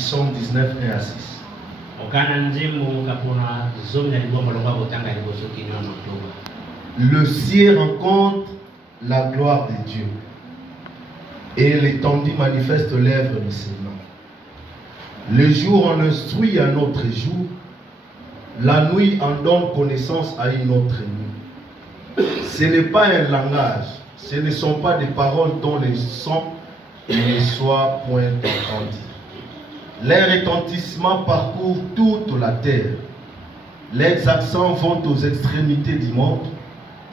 Psaume 19, 1 à 6. Le ciel rencontre la gloire de Dieu, et l'étendue manifeste l'œuvre de ses mains. Le jour en instruit un autre jour, la nuit en donne connaissance à une autre nuit. Ce n'est pas un langage, ce ne sont pas des paroles dont les sons ne soient point entendus. Leur retentissement parcourt toute la terre. Leurs accents vont aux extrémités du monde,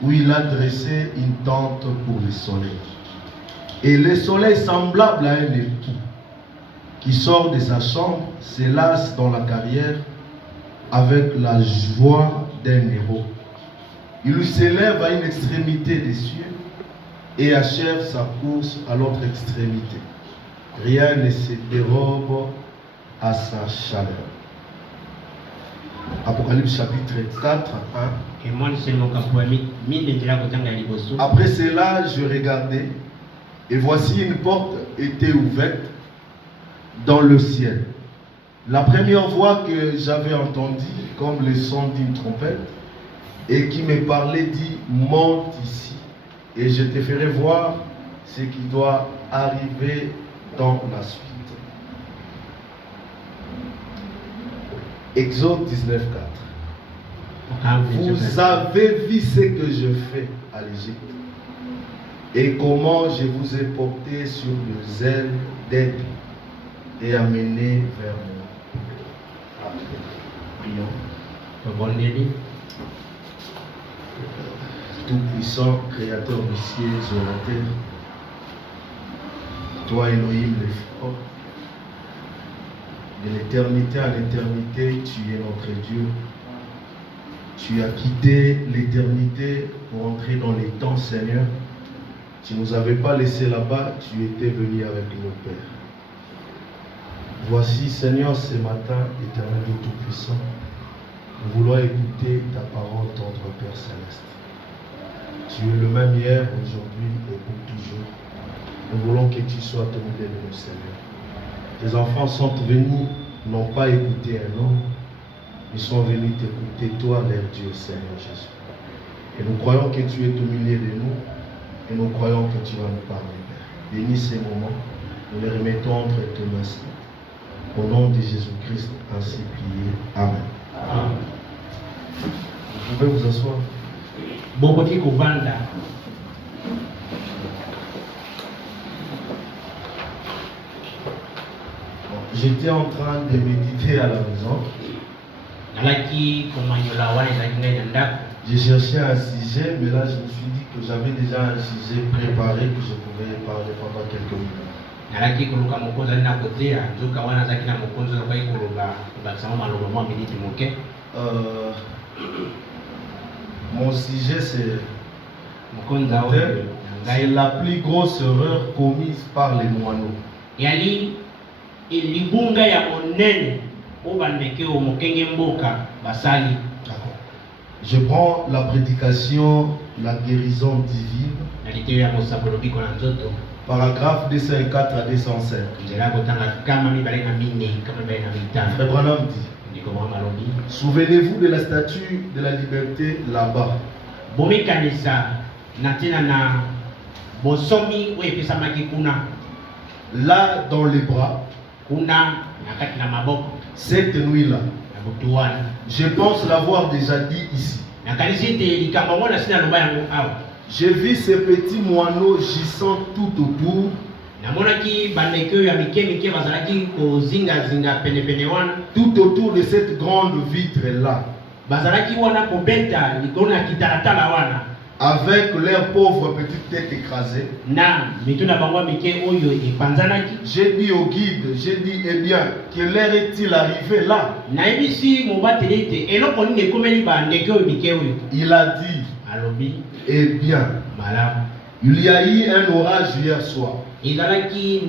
où il a dressé une tente pour le soleil. Et le soleil semblable à un époux qui sort de sa chambre, s'élasse dans la carrière avec la joie d'un héros. Il s'élève à une extrémité des cieux et achève sa course à l'autre extrémité. Rien ne se dérobe à sa chaleur. Apocalypse chapitre 4, 1. Après cela, je regardais, et voici une porte était ouverte dans le ciel. La première voix que j'avais entendue, comme le son d'une trompette, et qui me parlait, dit: monte ici, et je te ferai voir ce qui doit arriver dans la suite. Exode 19, 4. Vous avez vu ce que je fais à l'Égypte, et comment je vous ai porté sur les ailes d'aigle et amené vers moi. Prions. Tout-puissant, créateur du ciel et de la terre, toi Elohim le fort, de l'éternité à l'éternité, tu es notre Dieu. Tu as quitté l'éternité pour entrer dans les temps, Seigneur. Tu ne nous avais pas laissé là-bas, tu étais venu avec nos pères. Voici, Seigneur, ce matin, éternel et tout-puissant, nous voulons écouter ta parole, notre Père Céleste. Tu es le même hier, aujourd'hui et pour toujours. Nous voulons que tu sois au milieu de nous, Seigneur. Tes enfants sont venus, n'ont pas écouté un homme, ils sont venus t'écouter, toi, leur Dieu, Seigneur Jésus. Et nous croyons que tu es au milieu de nous, et nous croyons que tu vas nous parler, Père. Bénis ces moments, nous les remettons entre tes mains, Seigneur. Au nom de Jésus-Christ, ainsi prié. Amen. Amen. Vous pouvez vous asseoir. J'étais en train de méditer à la maison. J'ai cherché un sujet, mais là je me suis dit que j'avais déjà un sujet préparé que je pouvais parler pendant quelques minutes. Mon sujet c'est la plus grosse erreur commise par les moineaux. Je prends la prédication, la guérison divine, paragraphe 204 à 205. Frère Branham dit: souvenez-vous de la statue de la liberté là-bas. Là dans les bras, cette nuit-là, je pense l'avoir déjà dit ici. J'ai vu ces petits moineaux gissant tout autour, tout autour de cette grande vitre-là, avec leurs pauvres petites têtes écrasées. J'ai dit au guide, j'ai dit: eh bien, quelle heure est-il arrivé là? Il a dit: eh bien, il y a eu un orage hier soir. Et il a dit: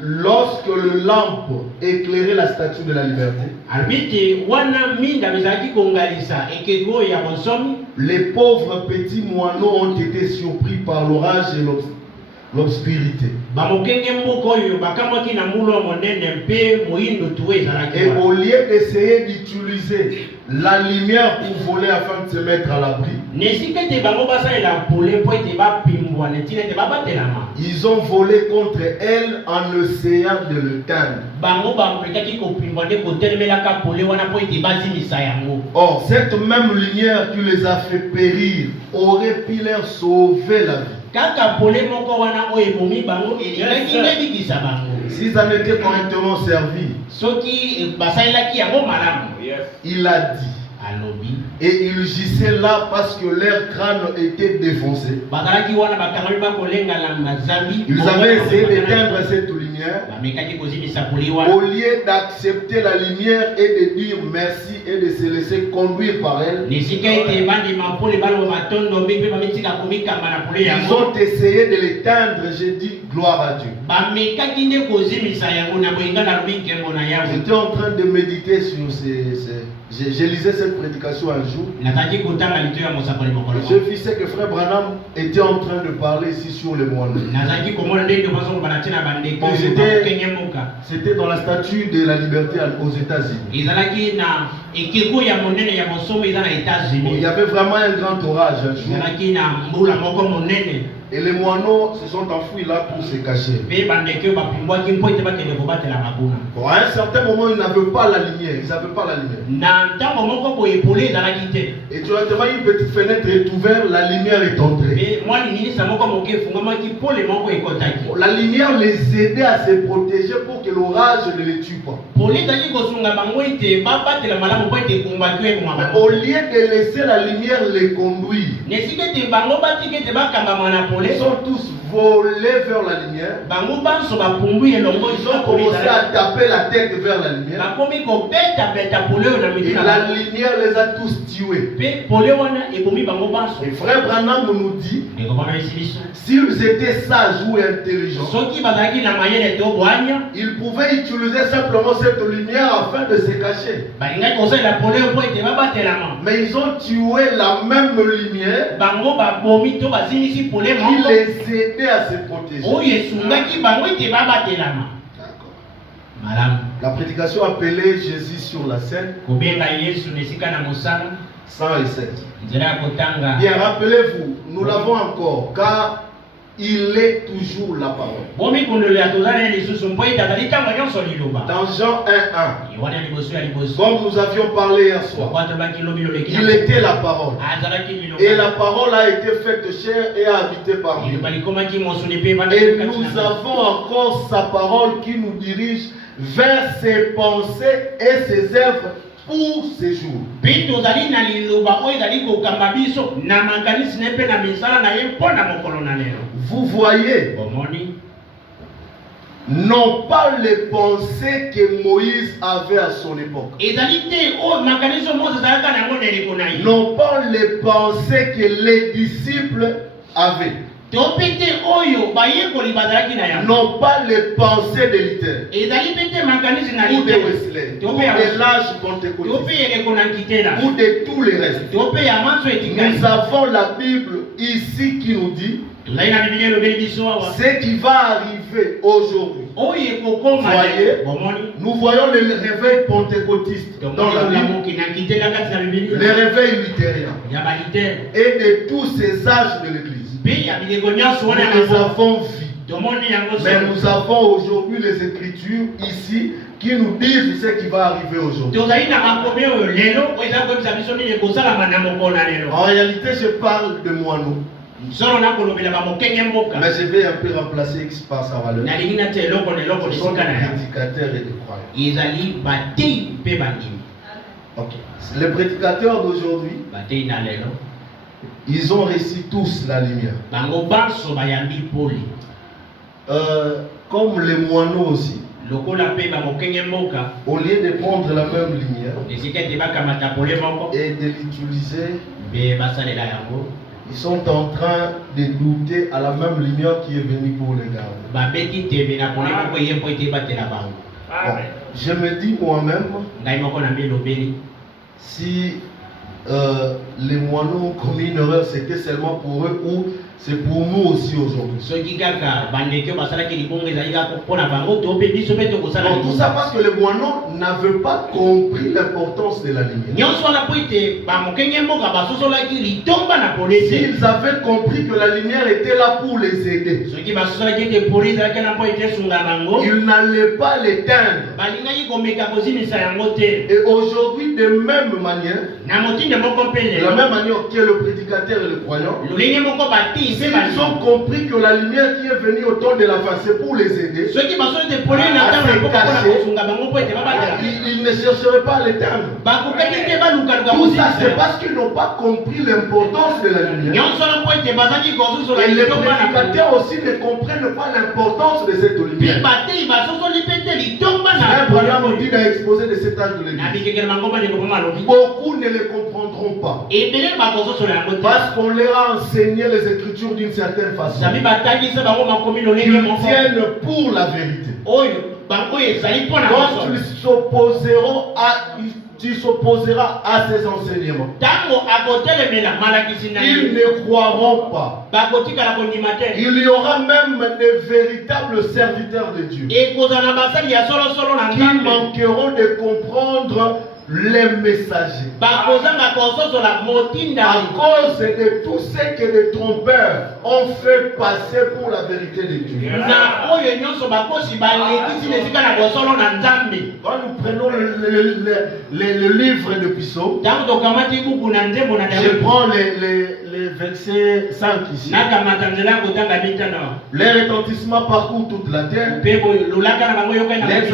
lorsque le lampe éclairait la statue de la liberté, les pauvres petits moineaux ont été surpris par l'orage l'obscurité. Et au lieu d'essayer d'utiliser la lumière pour voler afin de se mettre à l'abri, ils ont volé contre elle en essayant de le teindre. Or, cette même lumière qui les a fait périr aurait pu leur sauver la vie. S'ils en étaient correctement servis, il a dit. Et ils gissaient là parce que leur crâne était défoncé. Ils avaient essayé d'éteindre cette lumière. Au lieu d'accepter la lumière et de dire merci et de se laisser conduire par elle, ils ont essayé de l'éteindre. J'ai dit gloire à Dieu. J'étais en train de méditer sur je lisais cette prédication un jour. Je vis que frère Branham était en train de parler ici sur les moines. C'était dans la statue de la liberté aux États-Unis. Il y avait vraiment un grand orage un jour. Et les moineaux se sont enfouis là pour se cacher. Bon, à un certain moment, ils n'avaient pas la lumière. Ils n'avaient pas la lumière. Et tu as devant une petite fenêtre est ouverte, la lumière est entrée. La lumière les aidait à se protéger pour que l'orage ne les tue pas. Au lieu de laisser la lumière les conduire, ils sont tous volés vers la lumière. Ils ont commencé à taper la tête vers la lumière. Et la lumière les a tous tués. Et frère Branham nous dit, s'ils étaient sages ou intelligents, ils pouvaient utiliser simplement cette lumière afin de se cacher. Mais ils ont tué la même lumière qui les aidait à se protéger. La prédication appelée Jésus sur la scène, 107. Bien, rappelez-vous, nous l'avons encore, car il est toujours la parole. Dans Jean 1:1, comme nous avions parlé hier soir, il était la parole. Et la parole a été faite chair et a habité parmi nous. Et nous avons encore sa parole qui nous dirige vers ses pensées et ses œuvres pour ces jours. Vous voyez, non pas les pensées que Moïse avait à son époque. Non pas les pensées que les disciples avaient. Non pas les pensées de Luther ou de Wesley ou de l'âge pentecôtiste ou de tous les restes. Nous avons la Bible ici qui nous dit ce qui va arriver aujourd'hui. Voyez, nous voyons le réveil pentecôtiste dans la Bible, le réveil luthérien et de tous ces âges de l'Église. Nous les avons vus. Mais nous avons aujourd'hui les Écritures ici qui nous disent ce qui va arriver aujourd'hui. En réalité, je parle de moineaux. Mais je vais un peu remplacer X par sa valeur. Ce sont des prédicateurs et des croyants. Okay. Les prédicateurs d'aujourd'hui, ils ont reçu tous la lumière. Comme les moineaux aussi. Au lieu de prendre la même lumière et de l'utiliser, ils sont en train de douter à la même lumière qui est venue pour les garder. Bon, je me dis moi-même, si les moineaux ont commis une erreur, c'était seulement pour eux, ou C'est pour nous aussi aujourd'hui. Donc tout ça parce que les moineaux n'avaient pas compris l'importance de la lumière. S'ils avaient compris que la lumière était là pour les aider, ils n'allaient pas l'éteindre. Et aujourd'hui, de même manière, de la même manière que le prédicateur et le croyant, s'ils ont compris que la lumière qui est venue au temps de la fin, c'est pour les aider, à se cacher, ils ne chercheraient pas à l'éteindre. Tout ça, c'est parce qu'ils n'ont pas compris l'importance de la lumière. Et les prédicateurs aussi ne comprennent pas l'importance de cette lumière. Un programme dit d'exposer de cet âge de l'église. Beaucoup ne le comprendront pas. Parce qu'on leur a enseigné les Écritures d'une certaine façon. Ils tiennent pour la vérité. Donc tu s'opposeras à ces enseignements. Ils ne croiront pas. Il y aura même des véritables serviteurs de Dieu qui manqueront de comprendre les messagers à cause de tout ce que les trompeurs ont fait passer pour la vérité de Dieu. Quand nous prenons le livre de Psaume, je prends les versets 5 ici. Les retentissements parcourent toute la terre. Les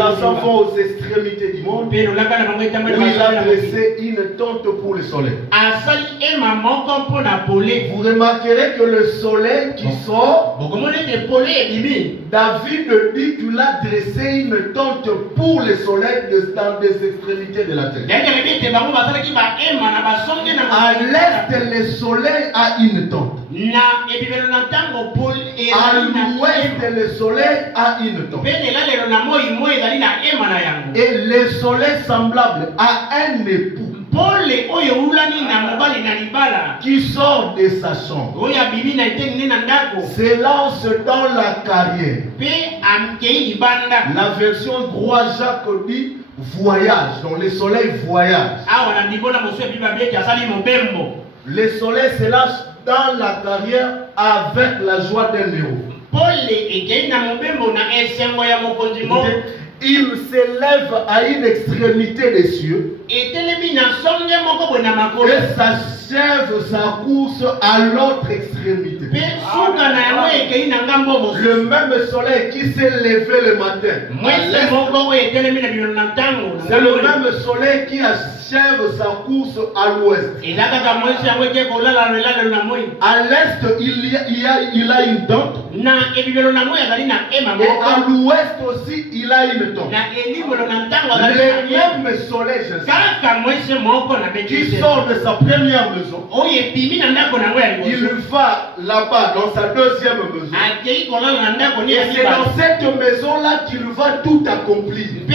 enfants vont aux extrémités du monde. Il a dressé une tente pour le soleil. Vous remarquerez que le soleil qui sort, David dit qu'il a dressé une tente pour le soleil dans des extrémités de la terre. À l'est, le soleil a une tente. À l'ouest, le soleil a une tente. Et le soleil semblable à un époux qui sort de sa chambre, s'élance dans la carrière. La version droit Jacques dit voyage, donc le soleil voyage. Le soleil s'élance dans la carrière avec la joie d'un héros. Il s'élève à une extrémité des cieux et s'achève sa course à l'autre extrémité. Le même soleil qui s'est levé le matin, c'est le même soleil qui achève sa course à l'ouest. À l'est, il a une tente. Et à l'ouest aussi, il a une tente. Le même soleil, qui sort de sa première maison, il va là-bas dans sa deuxième maison. Et c'est dans cette maison-là qu'il va tout accomplir. Et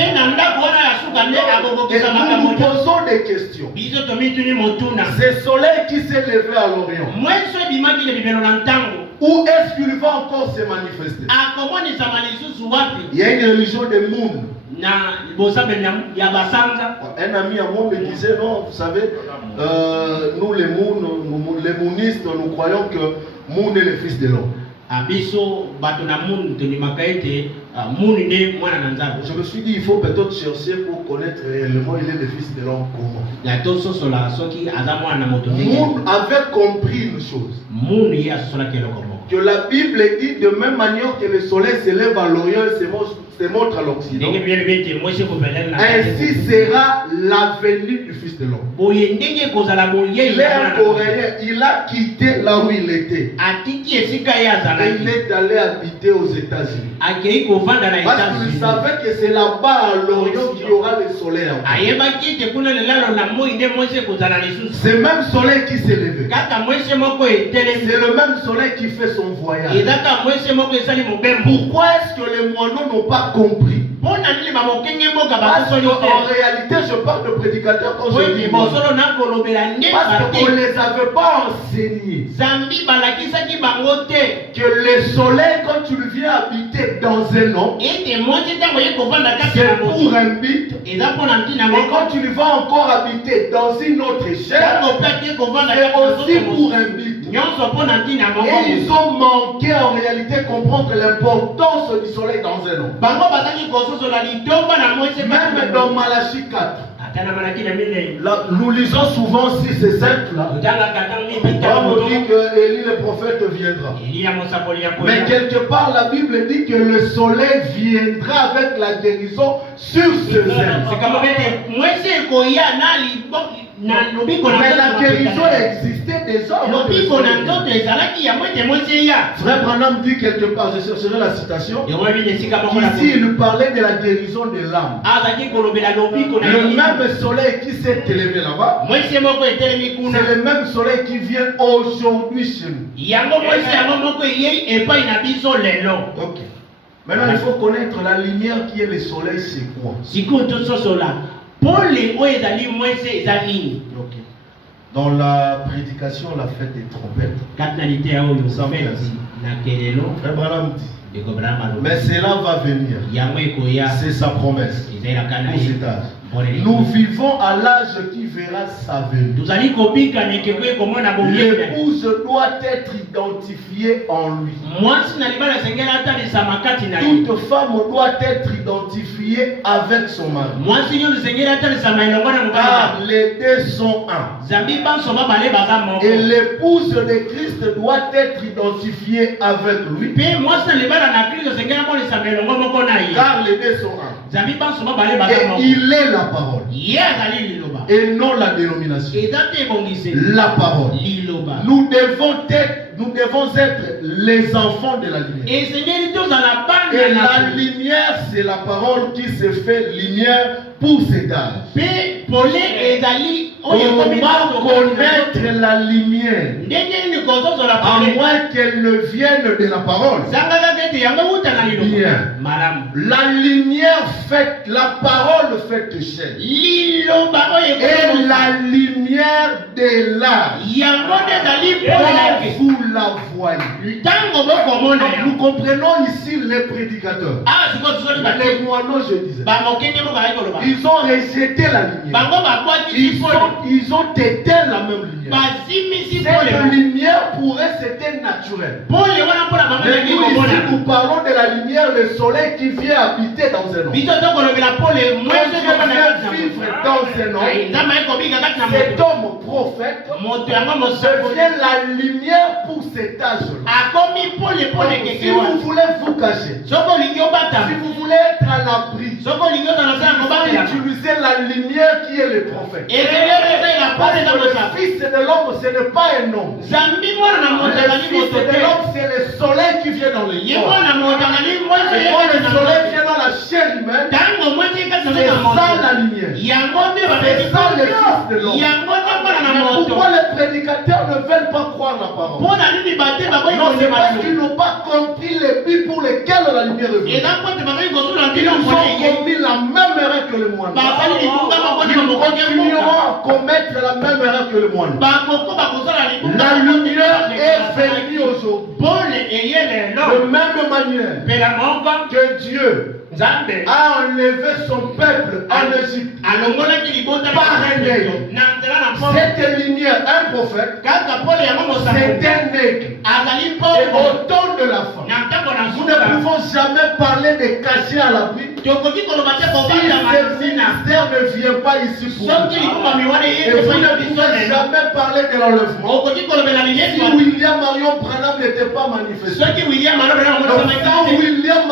nous nous posons des questions. Ce soleil qui s'est levé à l'Orient, où est-ce qu'il va encore se manifester? Il y a une religion des Moon. Un ami à moi me disait, non, vous savez, nous les Moon, les Moonistes, nous croyons que Moon est le fils de l'homme. Je me suis dit, il faut peut-être chercher pour connaître réellement il est le fils de l'homme comment. Moon avait compris une chose. Que la Bible dit de même manière que le soleil se lève à l'Orient et se montre à l'Occident. Ainsi sera la venue du Fils de l'homme. Il est un Coréen, il a quitté là où il était. Et il est allé habiter aux États-Unis. Parce qu'il savait que c'est là-bas à l'Orient qu'il y aura le soleil. C'est le même soleil qui s'est levé. C'est le même soleil qui fait son voyage. Pourquoi est-ce que les moineaux n'ont pas compris Parce qu'en réalité, je parle de prédicateurs quand je dis moi. Parce qu'on ne les avait pas enseignés. Que le soleil, quand tu viens habiter dans un homme, c'est pour un but. Et quand tu vas encore habiter dans une autre chair, c'est aussi pour un but. Et ils ont manqué en réalité comprendre l'importance du soleil dans un homme. Même dans Malachie 4. Là, nous lisons souvent 6 et 7 là. On nous dit que Élie le prophète viendra. Mais quelque part la Bible dit que le soleil viendra avec la guérison sur ce zèle. Mais la guérison existait déjà avant que le soleil vienne. Frère Branham dit quelque part, je chercherai la citation. Ici il nous parlait de la guérison de l'âme. Le même soleil qui s'est élevé là-bas, c'est le même soleil qui vient aujourd'hui chez nous. Ok. Maintenant il faut connaître la lumière qui est le soleil, c'est quoi? Ok. Dans la prédication, la fête des trompettes, Frère Branham dit, mais cela va venir. C'est sa promesse. Pour cet âge. Nous vivons à l'âge qui verra sa venue. L'épouse doit être identifiée en lui. Toute femme doit être identifiée avec son mari. Car les deux sont un. Et l'épouse de Christ doit être identifiée avec lui. Car les deux sont un. Et il est la parole. Et non la dénomination. La parole. Nous devons être les enfants de la lumière. Et la lumière, c'est la parole qui se fait lumière pour cet âge. Comment connaître la lumière? À moins qu'elle ne vienne de la parole. Bien. La lumière fait, la parole fait chair. Et la lumière de l'âge, vous la voyez. Nous comprenons ici les prédicateurs. Les moineaux, je disais. Ils ont rejeté la lumière. Ils ont éteint la même lumière. Cette lumière pour eux c'était naturel. Mais nous ici nous parlons de la lumière, le soleil qui vient habiter dans un homme. Quand Dieu vient vivre dans un homme, cet homme prophète devient la lumière pour cet âge-là. Si vous voulez vous cacher, si vous voulez être à l'abri, utilisez la lumière qui est le prophète. Parce que le fils de l'homme, ce n'est pas un homme. Le fils de l'homme, c'est le soleil qui vient dans les corps. Et quand le soleil vient dans la chair humaine, c'est ça la lumière. C'est ça le fils de l'homme. Mais pourquoi les prédicateurs ne veulent pas croire la parole? Non, c'est parce qu'ils n'ont pas compris le but pour lequel la lumière est venue. Ils ont commis la même erreur que le moine. Ils continueront à commettre la même erreur que le moine. La lumière est venue aujourd'hui. De même manière que Dieu a enlevé son peuple en Égypte par un nègre. Cette lumière, un prophète, c'est un nègre. Et au temps de la fin, nous ne pouvons jamais parler de cacher à l'abri. Si ce ministère ne vient pas ici pour nous, et vous ne pouvez jamais parler de l'enlèvement. Si William Marion Branham n'était pas manifesté, quand William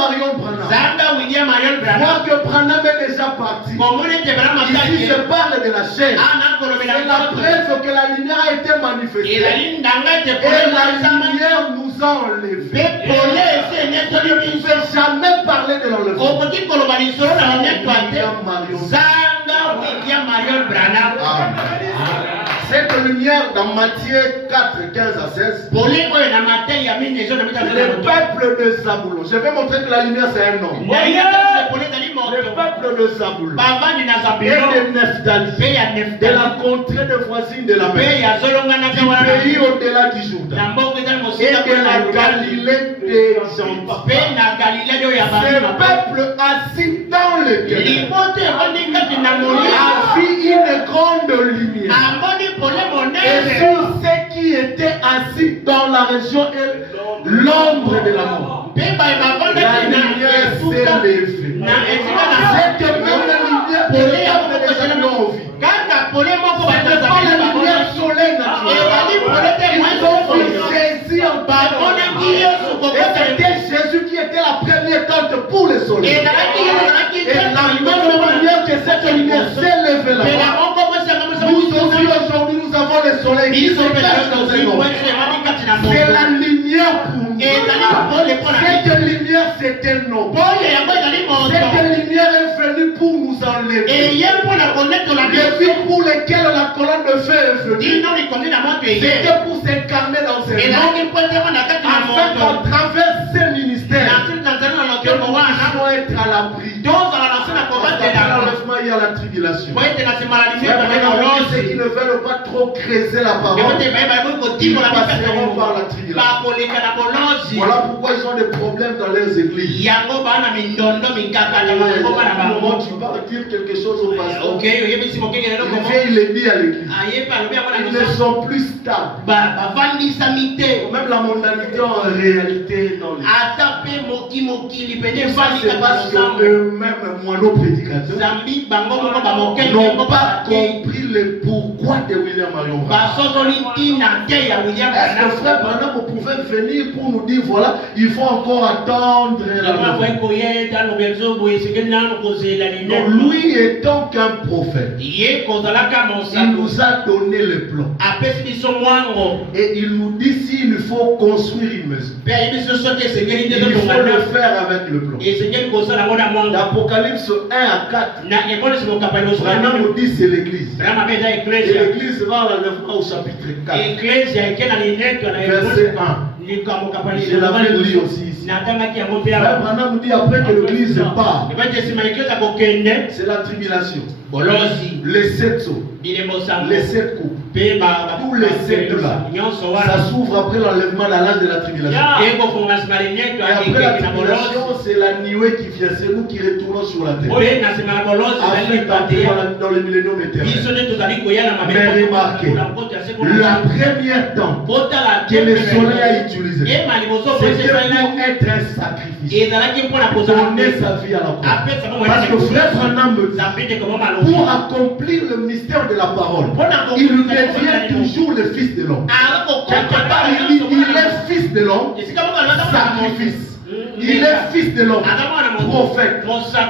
Marion Branham, voir que Branham est déjà parti, ici je parle de la chair, c'est la preuve que la lumière a été manifestée. Et la lumière nous a enlevés. Vous ne pouvez jamais parler de l'enlèvement. Cette lumière dans Matthieu 4, 15 à 16, le peuple de Zaboulon. Je vais montrer que la lumière c'est un homme. Le peuple de Zabulon et de Nephtali, de la contrée de voisine de la mer, du pays au-delà du Jourdain et de la Galilée des Gentiles. Ce peuple assis dans le ténèbres a vu une grande lumière. Et sur ceux qui étaient assis dans la région et l'ombre de la mort, la lumière s'est levée. Cette même lumière que les hommes de gens ont vue. Ce n'est pas la lumière solaire naturelle. Ils ont vu Jésus en parole. Et c'était Jésus qui était la première tente pour le soleil. Et la même manière que cette lumière s'est levée là-bas, nous aussi aujourd'hui nous avons le soleil qui se cache dans un homme. C'est la lumière pour nous. Cette lumière c'est un homme. Cette lumière est venue pour nous enlever. Le but pour lequel la colonne de feu est venue, c'était pour s'incarner dans ce monde, afin qu'à travers ces ministères, que nous puissions être à l'abri. Il y a la tribulation. Ceux qui ne veulent pas trop creuser la parole, ils passeront par la tribulation. Voilà pourquoi ils ont des problèmes dans leurs églises. Moment tu vas dire quelque chose au pasteur, il le dit à l'église. Ils ne sont plus stables. Même la mondanité en réalité dans l'église. Ça c'est parce que eux-mêmes moineaux prédicateurs n'ont pas compris le pourquoi de William Marion. Est-ce que frère Branham pouvait venir pour nous dire voilà, il faut encore attendre donc, lui étant qu'un prophète, il nous a donné le plan. Et il nous dit s'il faut construire une maison, il faut le faire avec le plan. D'Apocalypse 1 à 4, Branham nous dit c'est l'église. Et l'église va à l'enlèvement au chapitre 4. Verset 1. Je l'avais lu aussi ici. Branham nous dit après que l'église part, c'est la tribulation. Les 7 sauts, les 7 coups, tous les 7 là, ça s'ouvre après l'enlèvement à l'âge de la tribulation. Et après la tribulation, c'est la nuée qui vient, c'est nous qui retournons sur la terre. Afin d'entrer dans le millénium éternel. Mais remarquez, la première temps que le soleil a utilisé, c'était pour être un sacrifice. Donner sa vie à la croix. Parce que frère Branham me dit, pour accomplir le mystère de la parole, il devient toujours le fils de l'homme. Quelque part, il dit il est fils de l'homme, sacrifice. Il est fils de l'homme, prophète.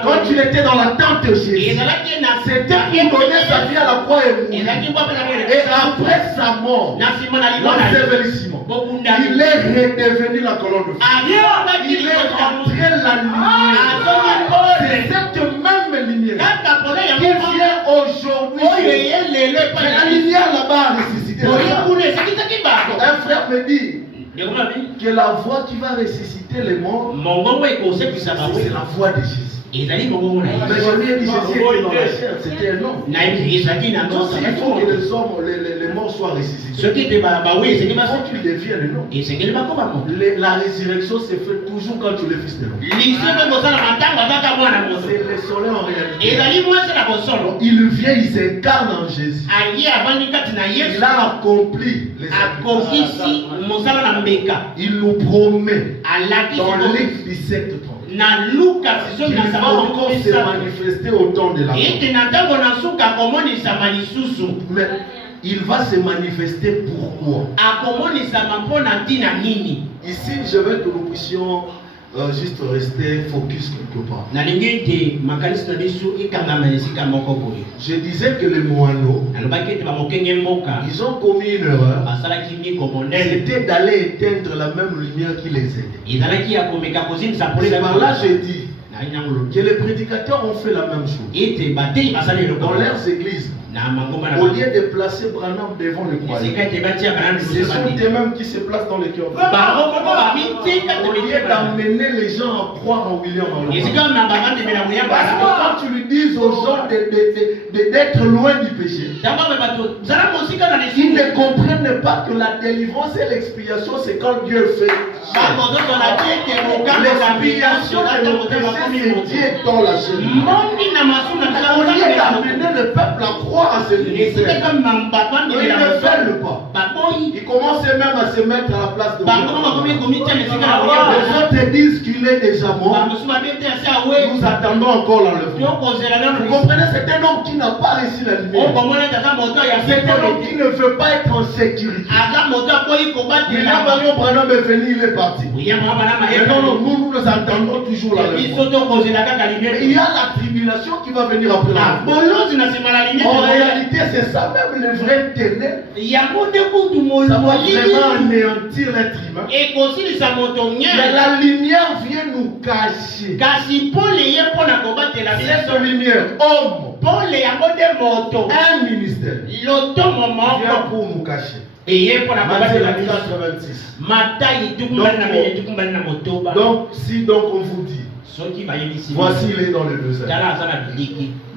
Quand il était dans la tente de Jésus, c'était pour donner sa vie à la croix et mourir. Et après sa mort, l'ensevelissement, il est redevenu la colonne de feu. Il est rentré la lumière. C'est cette même lumière qui vient aujourd'hui. Mais la lumière là-bas a ressuscité. Un frère me dit que la voix qui va ressusciter les morts, c'est la voix de Jésus. Mais je lui ai dit Jésus était dans la chair, c'était un homme. Donc il faut que les hommes, les morts soient ressuscités. Il faut qu'ils deviennent un homme. La résurrection se fait toujours quand tu es fils de l'homme. C'est le soleil en réalité. Il vient, il s'incarne en Jésus. Il a accompli les sacrifices. Il nous promet dans Luc 17, 30. Il va encore se manifester au temps de la mort. Mais il va se manifester pourquoi? Ici, je veux que nous puissions juste rester focus quelque part. Je disais que les moineaux, ils ont commis une erreur. C'était d'aller éteindre la même lumière qui les aidait. C'est par là je dis que les prédicateurs ont fait la même chose. Dans leurs églises, Au lieu de placer Branham devant le croyant, ce sont eux-mêmes qui se placent dans le cœur. Au lieu d'amener les gens à croire en William Alomba. Parce que quand tu lui dis aux gens d'être loin du péché, ils ne comprennent pas que la délivrance et l'expiation, c'est quand Dieu fait. L'expiation de nos péchés, c'est Dieu dans la chair. Au lieu d'amener le peuple à croire à ce ministère, ils ne veulent pas. Ils commencent même à se mettre à la place de Dieu. Les autres te disent qu'il est déjà mort. Nous attendons encore l'enlèvement. Vous comprenez, c'est un homme qui n'a pas reçu la lumière. C'est un homme qui ne veut pas être en sécurité. William Branham est venu, il est parti. Non, nous attendons toujours l'enlèvement. Il y a la tribulation qui va venir après l'enlèvement. En réalité, c'est ça même le vrai ténèbre. Ça va vraiment anéantir l'être humain. Mais la lumière vient nous cacher. Cette lumière, homme, un ministère, vient pour nous cacher. Donc, si donc on vous dit, voici il est dans le désert,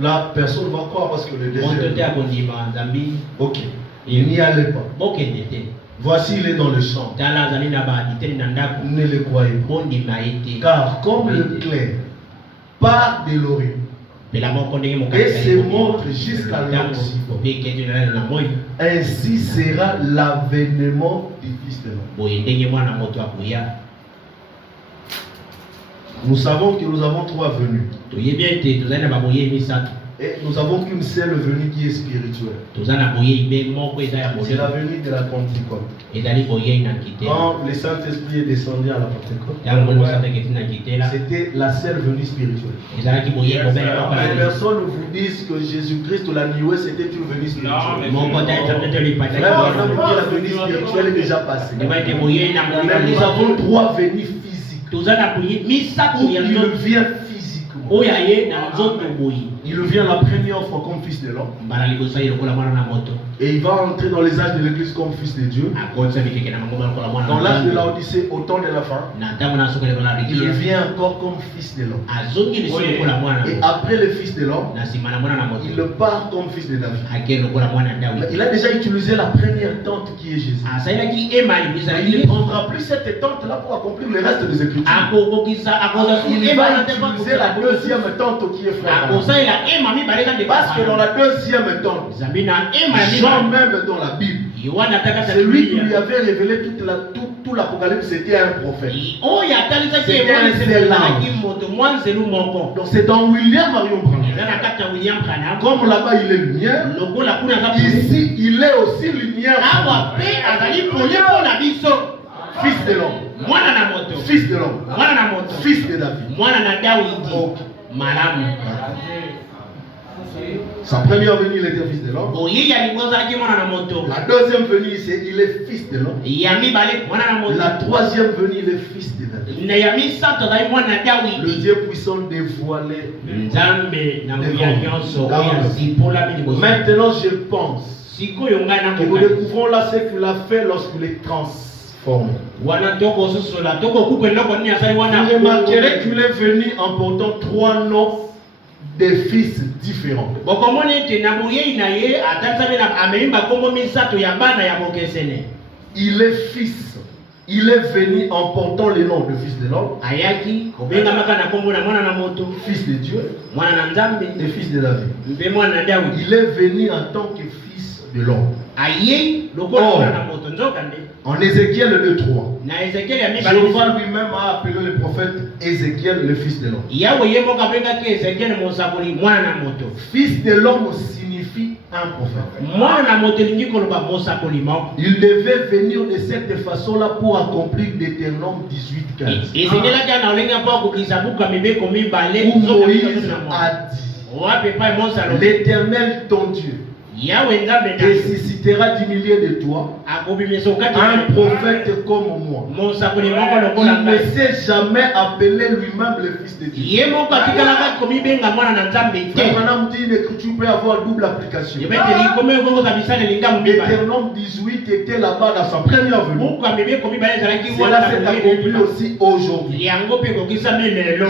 la personne va croire parce que le désert. Ok, il n'y allait pas. Voici il est dans le champ. Ne le croyez pas. Car comme le clair part de l'Orient et se montre jusqu'à l'Occident, ainsi sera l'avènement du Fils de l'homme. Nous savons que nous avons trois venues. Et nous avons qu'une seule venue qui est spirituelle. C'est la venue de la Pentecôte. Quand le Saint-Esprit est descendu à la Pentecôte, c'était la seule venue spirituelle. Mais personne ne vous dise que Jésus-Christ ou la Nioué c'était une venue spirituelle. Frère, la venue spirituelle est déjà passée. Mais nous avons trois venues physiques. Où il vient physiquement. Il vient la première fois comme fils de l'homme. Et il va entrer dans les âges de l'église comme fils de Dieu. Dans l'âge de l'Odyssée, au temps de la fin, il vient encore comme fils de l'homme. Et après le fils de l'homme, il part comme fils de David. Il a déjà utilisé la première tente qui est Jésus. Il ne prendra plus cette tente-là pour accomplir le reste des Écritures. Il va utiliser la deuxième tente qui est frère. Parce que dans la deuxième tente, Jean même dans la Bible, c'est lui qui lui avait révélé tout l'Apocalypse, c'était un prophète. C'était un seul ange. Donc c'est dans William Marion Branham. Comme là-bas il est lumière, ici il est aussi lumière. Fils de l'homme. Fils de l'homme. Fils de David. Sa première venue, il était fils de l'homme. La deuxième venue, il est fils de l'homme. La troisième venue, il est fils de David. Le Dieu puissant dévoilé. Maintenant, je pense que nous découvrons là ce qu'il a fait lorsqu'il est transformé. Vous remarquerez qu'il est venu en portant trois noms des fils différents. Il est fils. Il est venu en portant le nom de fils de l'homme, fils de Dieu et fils de David. Il est venu en tant que fils de l'homme. En Ézéchiel 2:3, Jéhovah lui-même a appelé le prophète Ézéchiel le fils de l'homme. Fils de l'homme signifie un prophète. Il devait venir de cette façon-là pour accomplir Deutéronome 18:15. Où Moïse a dit, l'Éternel ton Dieu et suscitera du milieu de toi un prophète comme moi. Il ne s'est jamais appelé lui-même le Fils de Dieu. Maintenant, dit l'écriture peut avoir double application. Deutéronome 18 était là-bas dans sa première venue. Cela s'est accompli aussi aujourd'hui.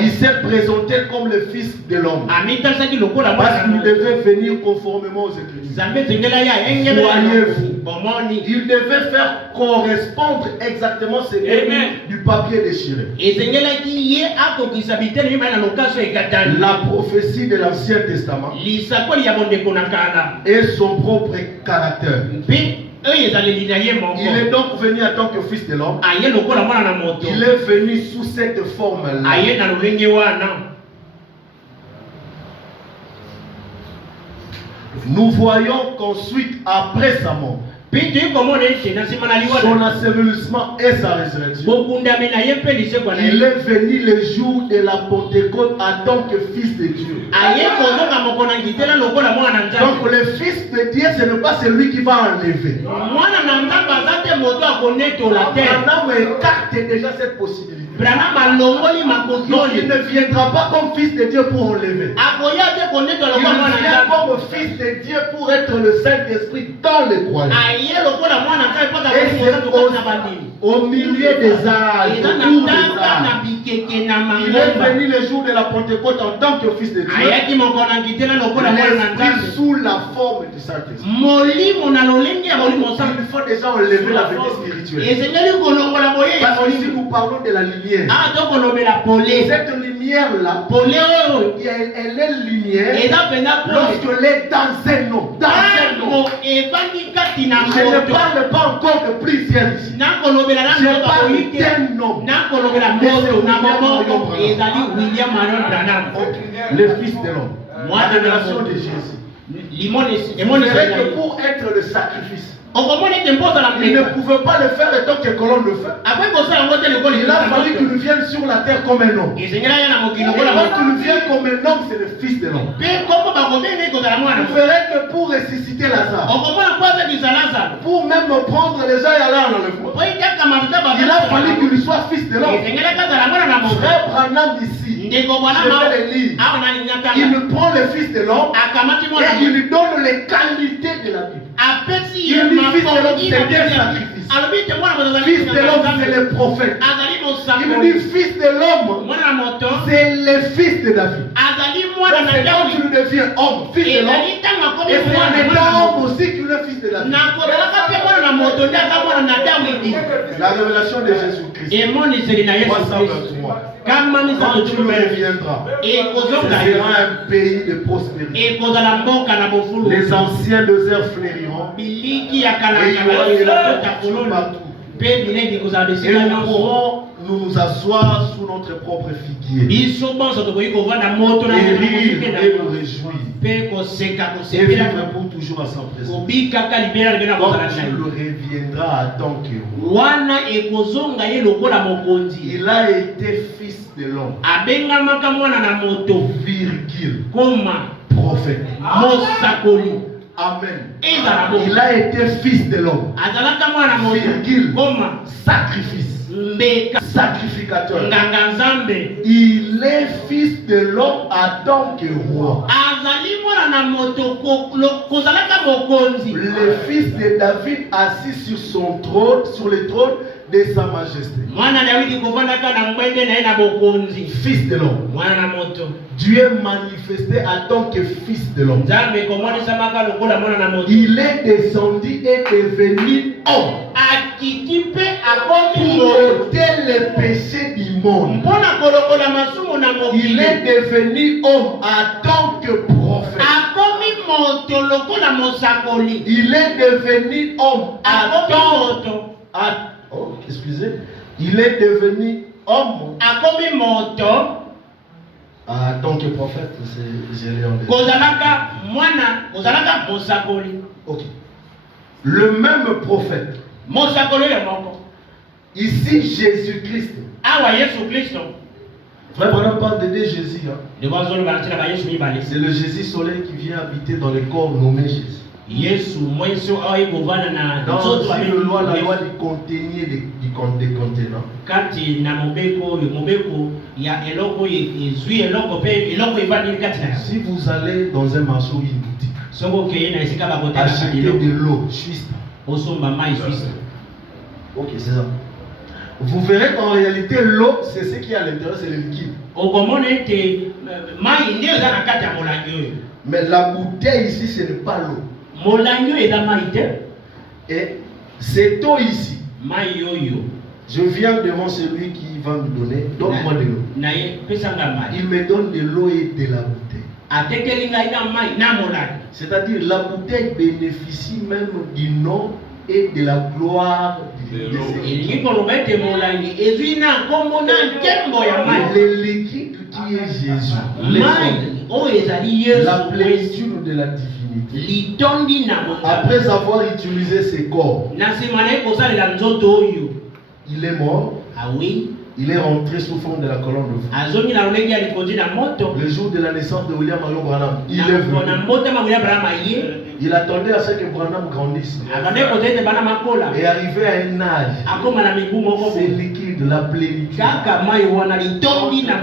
Il s'est présenté comme le Fils de l'homme. Parce qu'il devait venir conformément aux Écritures. Voyez-vous, il devait faire correspondre exactement ce que du papier déchiré. La prophétie de l'Ancien Testament et son propre caractère. Il est donc venu en tant que Fils de l'homme. Il est venu sous cette forme-là. Nous voyons qu'ensuite, après sa mort, son ensevelissement et sa résurrection, il est venu le jour de la Pentecôte en tant que Fils de Dieu. Donc le Fils de Dieu, ce n'est pas celui qui va enlever. Abraham écarte déjà cette possibilité. Donc il ne viendra pas comme Fils de Dieu pour enlever. Il vient comme Fils de Dieu pour être le Saint-Esprit dans les croyants. Au milieu des âges, il est venu le jour de la Pentecôte en tant que Fils de Dieu. L'Esprit sous la forme du Saint-Esprit. Il faut déjà enlever la vie spirituelle. Parce que si nous parlons de la lumière, cette lumière-là, elle est lumière lorsqu'elle est dans un nom. Je ne parle pas encore de plusieurs ici. Je parle d'un nom. Le Fils de l'homme. La révélation de Jésus. C'est vrai que pour être le sacrifice, il ne pouvait pas le faire étant que colonne de feu. Il a fallu qu'il vienne sur la terre comme un homme. Et quand il vient comme un homme, c'est le Fils de l'homme. Vous verrez que pour ressusciter Lazare, pour même prendre les gens et aller en enlèvement, il a fallu qu'il soit Fils de l'homme. Frère Branham ici, je vais le lire. Il prend le Fils de l'homme et il lui donne les qualités de la Bible. Il dit Fils de l'homme, c'est bien sacrifice. Fils de l'homme, c'est le prophète. Il dit Fils de l'homme, c'est le Fils de David. Donc c'est quand tu deviens homme, Fils de l'homme, et c'est en étant homme aussi qu'il est Fils de David. La révélation de Jésus-Christ. 323. Quand tu reviendras, ce sera un pays de prospérité. Les anciens déserts fleuriront et il y aura de la protection partout. Et nous pourrons nous asseoir sous notre propre figuier et rire et nous réjouir et vivre pour toujours à sa présence. Quand tu le reviendras à tant que il a été Fils de l'homme, virgule, prophète. Amen. Il a été Fils de l'homme, virgule, sacrifice. Sacrificateur. Il est Fils de l'homme en tant que roi. Le Fils de David assis sur son trône, sur le trône de sa majesté. Fils de l'homme. Dieu est manifesté en tant que Fils de l'homme. Il est descendu et devenu homme pour ôter les péchés du monde. Il est devenu homme en tant que prophète. Il est devenu homme en tant il est devenu homme en tant que prophète. Okay. Le même prophète. Ici Jésus-Christ. Frère Branham parle de Jésus. C'est le Jésus soleil qui vient habiter dans le corps nommé Jésus. Dans une loi, la loi du contenir des contenants. Si vous allez dans un marché ou une boutique, acheter de l'eau suisse. Ok, c'est ça. Vous verrez qu'en réalité, l'eau, c'est ce qui est à l'intérieur, c'est le liquide. Mais la bouteille ici, ce n'est pas l'eau. Et cette eau ici, je viens devant celui qui va me donner, donne-moi de l'eau. Il me donne de l'eau et de la bouteille. C'est-à-dire, la bouteille bénéficie même du nom et de la gloire de le liquide qui est Jésus, la plénitude de la divinité. Après avoir utilisé ses corps, il est mort. Il est rentré sous forme de la colonne de feu. Le jour de la naissance de William Marion Branham, il est venu. Il attendait à ce que Branham grandisse. Et arrivé à un âge, c'est liquide, la plénitude.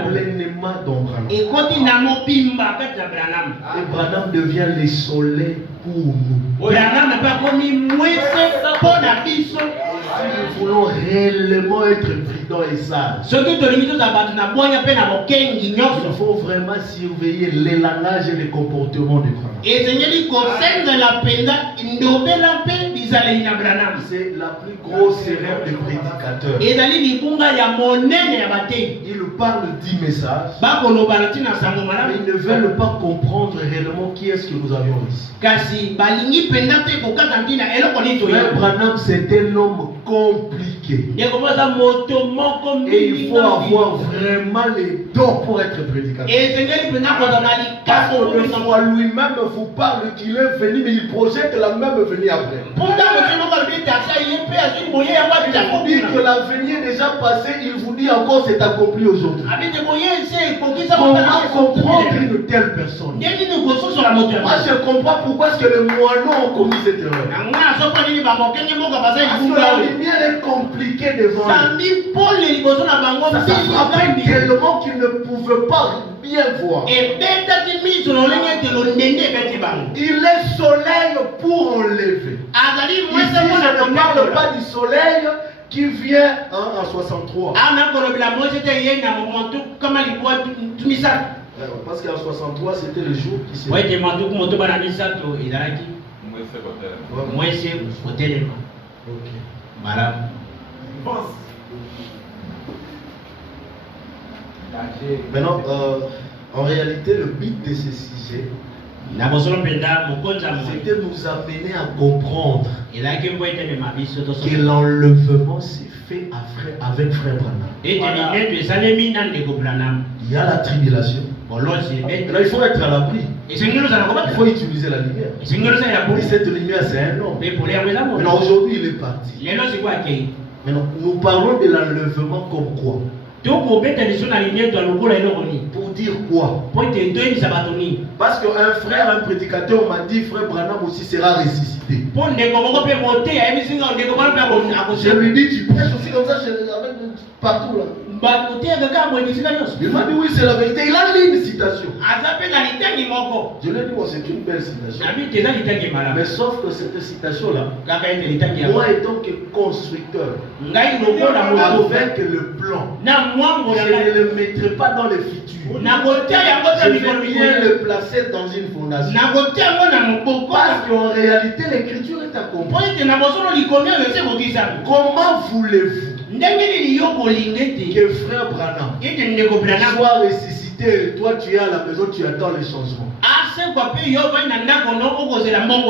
Pleinement dans Branham. Et Branham devient le soleil pour nous. Si nous voulons réellement être prudents et sages, il faut vraiment surveiller les langages et les comportements de Branham. C'est la plus grosse erreur des prédicateurs. Ils parlent 10 messages, mais ils ne veulent pas comprendre réellement qui est-ce que nous avions ici. Frère Branham, c'est un homme compliqué. Et il faut avoir vraiment les dons pour être prédicateur. Parce que des fois lui-même vous parle qu'il est venu, mais il projette la même venue après. Il dit que la venue est déjà passée, il vous dit encore c'est accompli aujourd'hui. Comment comprendre une telle personne? Moi je comprends pourquoi est-ce que les moineaux ont commis cette erreur. Parce que la lumière est compliquée devant eux. Ça frappait tellement qu'ils ne pouvaient pas bien voir. Il est soleil pour enlever. Ici, je ne parle pas du soleil qui vient en 63. Parce qu'en 63, c'était le jour qui s'est... Ok. Voilà. Maintenant, en réalité, le but de ce sujet, c'était nous amener à comprendre que l'enlèvement s'est fait avec frère Branham. Il y a la tribulation. Là, il faut être à l'abri. Il faut utiliser la lumière. Et cette lumière, c'est un homme. Maintenant, aujourd'hui, il est parti. Maintenant, nous parlons de l'enlèvement comme quoi? Pour dire quoi? Parce qu'un frère, un prédicateur m'a dit, frère Branham aussi sera ressuscité. Je lui dis, tu prêches aussi comme ça partout là. Il m'a dit oui, c'est la vérité. Il a lu une citation. Je lui ai dit, bon, c'est une belle citation. Mais sauf que cette citation-là, moi étant que constructeur, avec le plan, je ne le mettrai pas dans le futur. Je vais bien le placer dans une fondation. Parce qu'en réalité, l'écriture est accomplie. Comment voulez-vous que frère Branham soit ressuscité et toi tu es à la maison, tu attends les changements?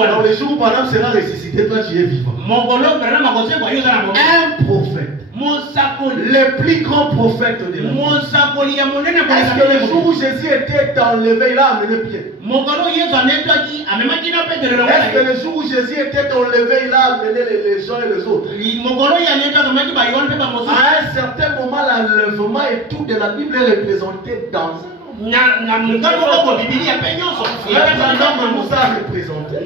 Alors le jour où Branham sera ressuscité, toi tu es vivant. Un prophète, le plus grand prophète de la vie. Est-ce que le jour où Jésus était enlevé, il a amené Pierre? Est-ce que le jour où Jésus était enlevé, il a amené les gens et les autres? À un certain moment, l'enlèvement et tout de la Bible est représenté dans un homme. nous a représentés.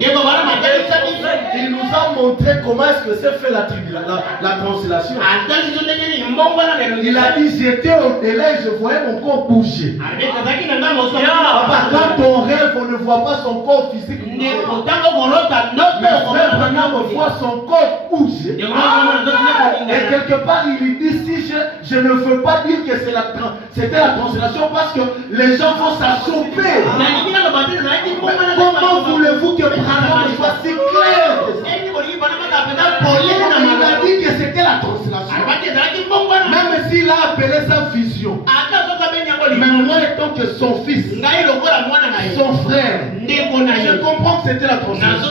Il nous a montré comment est-ce que s'est fait la translation. Il a dit j'étais au-delà et je voyais mon corps bouger. Quand on rêve, on ne voit pas son corps physique. Mais frère Branham voit son corps bouger. Et quelque part il dit si je ne veux pas dire que c'était la translation parce que les gens vont s'assouper. Comment voulez-vous que Branham soit si clair? Il a dit que c'était la translation. Même s'il a appelé sa vision. Mais moi étant que son fils, son frère, je comprends que c'était la translation.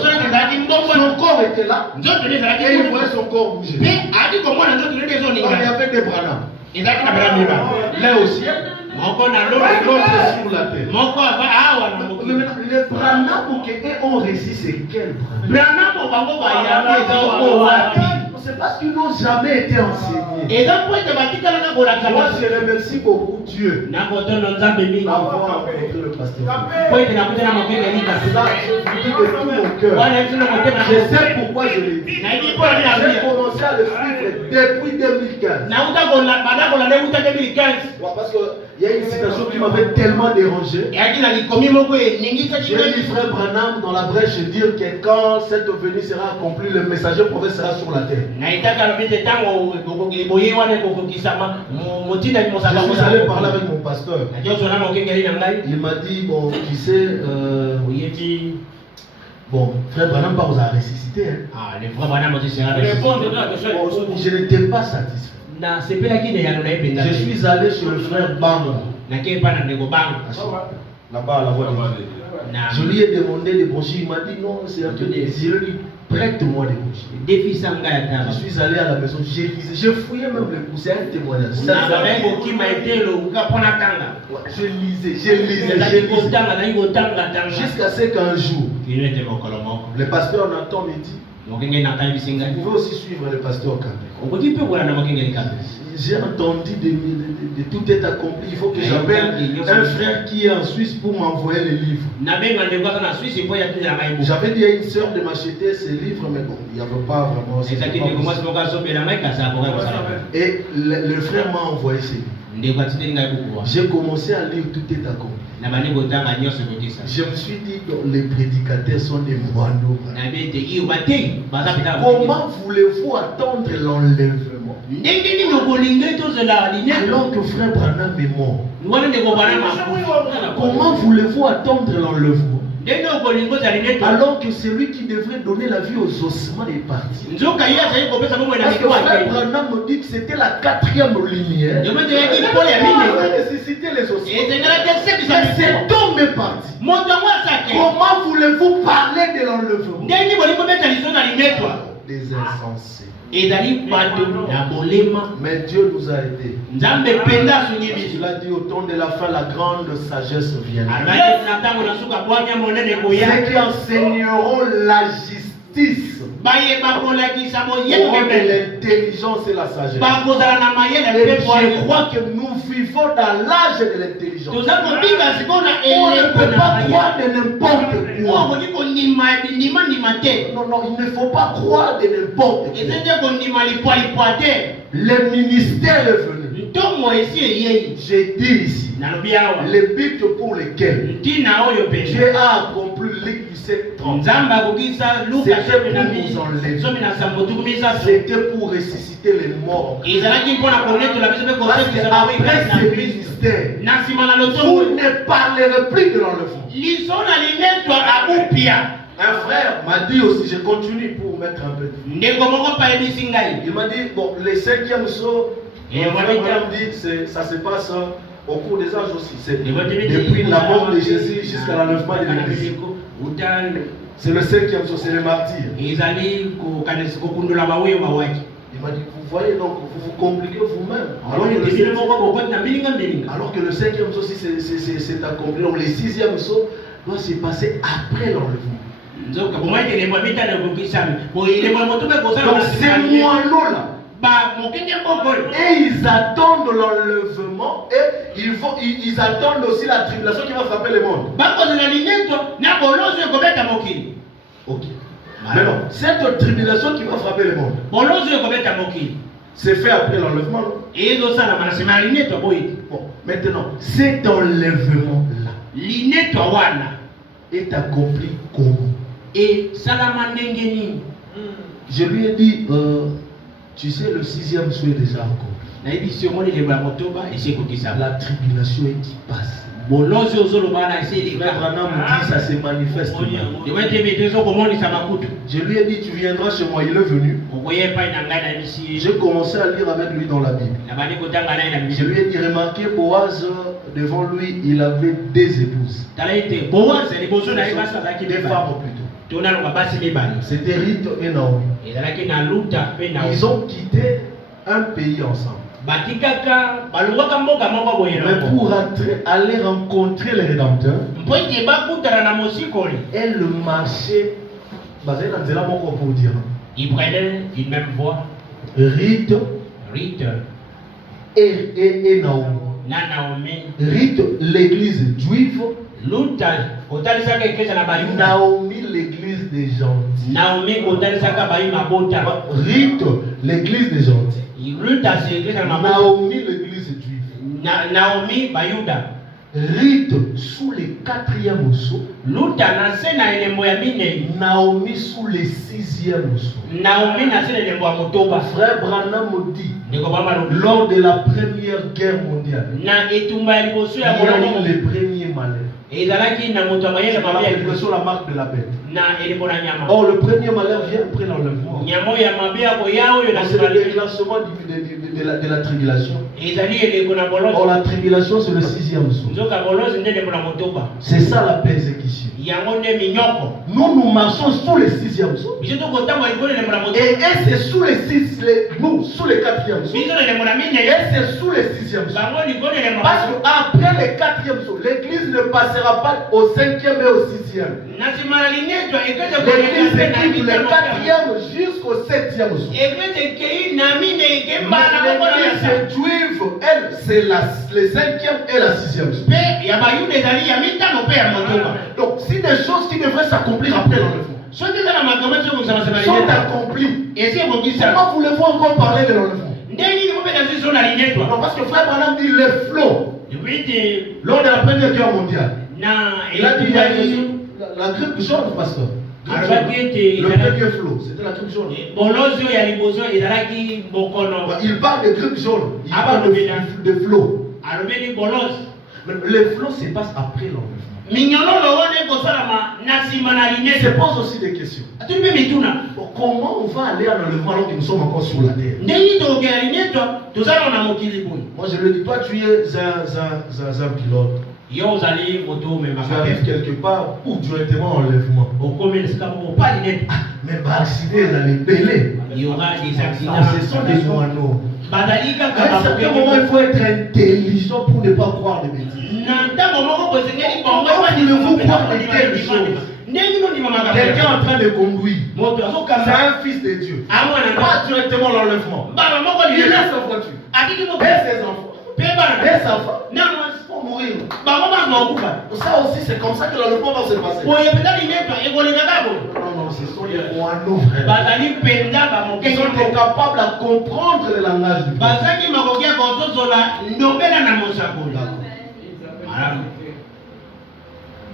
Son corps était là et il voyait son corps bouger. Il y avait des Branham. Là aussi, l'autre sur la terre. Les Branham ont réussi, c'est quel Branham? C'est parce qu'ils n'ont jamais été enseignés. Moi, je remercie beaucoup Dieu d'avoir rencontré le pasteur. Je vous dis de tout mon cœur. Je sais pourquoi je l'ai dit. J'ai commencé à le suivre depuis 2015. Parce qu'il y a une citation qui m'avait tellement dérangé. J'ai dit frère Branham dans la brèche dire que quand cette venue sera accomplie, le messager prophète sera sur la terre. Je suis allé parler avec mon pasteur. Il m'a dit, bon, tu sais, bon, frère Branham pas vous a ressuscité. Hein. Je n'étais pas satisfait. Je suis allé chez le frère Bang. Là-bas, à la voie de Dieu. Je lui ai demandé des bougies. Il m'a dit non, c'est un peu difficile. Je lui ai dit prête-moi des bougies. Je suis allé à la maison, j'ai lisé, j'ai fouillé même le bougies, c'est un témoignage. Je lisais. Jusqu'à ce qu'un jour, le pasteur Nathan me dit, vous pouvez aussi suivre le pasteur Kambe. J'ai entendu de tout est accompli. Il faut que j'appelle un frère qui est en Suisse pour m'envoyer les livres. J'avais dit à une soeur de m'acheter ces livres, mais bon, il n'y avait pas vraiment. Et le frère m'a envoyé ces livres. J'ai commencé à lire tout est accompli. Je me suis dit que les prédicateurs sont des moineaux. Comment voulez-vous attendre l'enlèvement alors que frère Branham est mort? Comment voulez-vous attendre l'enlèvement alors que celui qui devrait donner la vie aux ossements est parti? Parce que frère Branham me dit que c'était la 4e lumière. Il avait ressuscité les ossements. Mais cet homme est parti. Comment voulez-vous parler de l'enlèvement? Des insensés. Mais Dieu nous a aidés. Il a dit au temps de la fin, la grande sagesse viendra. Ceux qui enseigneront la justice auront de l'intelligence et la sagesse. Et je crois que nous vivons dans l'âge de l'intelligence. On ne peut pas croire de n'importe quoi. Non, il ne faut pas croire de n'importe quoi. Le ministère est venu. J'ai dit ici les buts pour lesquels Dieu a accompli Luc 17:30. C'était pour ressusciter les morts. Après ce ministère, vous ne parlerez plus de l'enlèvement. Un frère m'a dit aussi, je continue pour mettre un peu. Il m'a dit, bon, les 5e sauts, ça se passe au cours des âges aussi. Depuis la mort de Jésus jusqu'à l'enlèvement de l'Église. C'est le 5e saut, c'est le martyr. Il m'a dit, vous voyez donc, vous vous compliquez vous-même. Alors que le 5e saut, si c'est accompli, donc le 6e saut doit se passer après l'enlèvement. Donc ces moineaux-là Et ils attendent l'enlèvement et ils attendent aussi la tribulation qui va frapper le monde. Ok. Mais non, cette tribulation qui va frapper le monde, c'est fait après l'enlèvement. Bon, maintenant, cet enlèvement-là est accompli comment? Je lui ai dit, tu sais, le 6e souhait est déjà accompli. La tribulation est qui passe. Frère Branham dit ça se manifeste. Je lui ai dit tu viendras chez moi, il est venu. J'ai commencé à lire avec lui dans la Bible. Je lui ai dit remarquez Boaz devant lui il avait 2 épouses. Des femmes plutôt. C'était Ruth et Naomi. Ils ont quitté un pays ensemble. Mais pour aller rencontrer le Rédempteur, elle marchait. Pour dire. Ils prenaient une même voie. Ruth et Naomi. Ruth, l'église juive. Naomi, l'église des gentils. Ruth, l'église des gentils. Naomi, l'église juive. Ruth sous le 4e sceau. Naomi sous le 6e sceau. Frère Branham dit lors de la première guerre mondiale, il y a eu les premiers malheurs. C'est la marque de la bête. Or, le premier malheur vient après l'enlèvement. C'est le déclenchement de la tribulation. Or, la tribulation, c'est le 6e sceau. C'est ça la persécution. Nous marchons sous le 6e sceau. Et c'est sous le 4e sceau. Et c'est sous le 6e sceau. Parce qu'après le 4e sceau, l'église ne passera pas au 5e et au 6e. L'église quitte le 4e jusqu'au 7e sceau. L'église juive, elle, c'est le 5e et la 6e sceau. Donc, si des choses qui devraient s'accomplir après l'enlèvement sont accomplies, comment voulez-vous encore parler de l'enlèvement? Non, parce que Frère Branham dit les flots. Lors de la première guerre mondiale, il a dit il y a eu la grippe jaune, pasteur. Le premier flot, c'était la grippe jaune. Il parle de grippe jaune, il parle de flot. Les flots se passent après l'enlèvement. Se pose aussi des questions. Comment on va aller à l'enlèvement alors que nous sommes encore sur la terre? Moi je lui dis, toi tu es un pilote. Tu arrives quelque part pour directement enlèvement. Mais par accident, ils allaient peler. Il y aura des accidents. Ce sont des moineaux. À un certain moment, il faut être intelligent pour ne pas croire des bêtises. Comment voulez-vous croire de telles choses? Quelqu'un en train de conduire, c'est un fils de Dieu. Pas directement l'enlèvement. Il laisse sa voiture. Et ses enfants. Et sa femme. Pour mourir. Ça aussi, c'est comme ça que l'enlèvement va se passer. Non, ce sont les moineaux, frère. Ils sont incapables à comprendre le langage du peuple.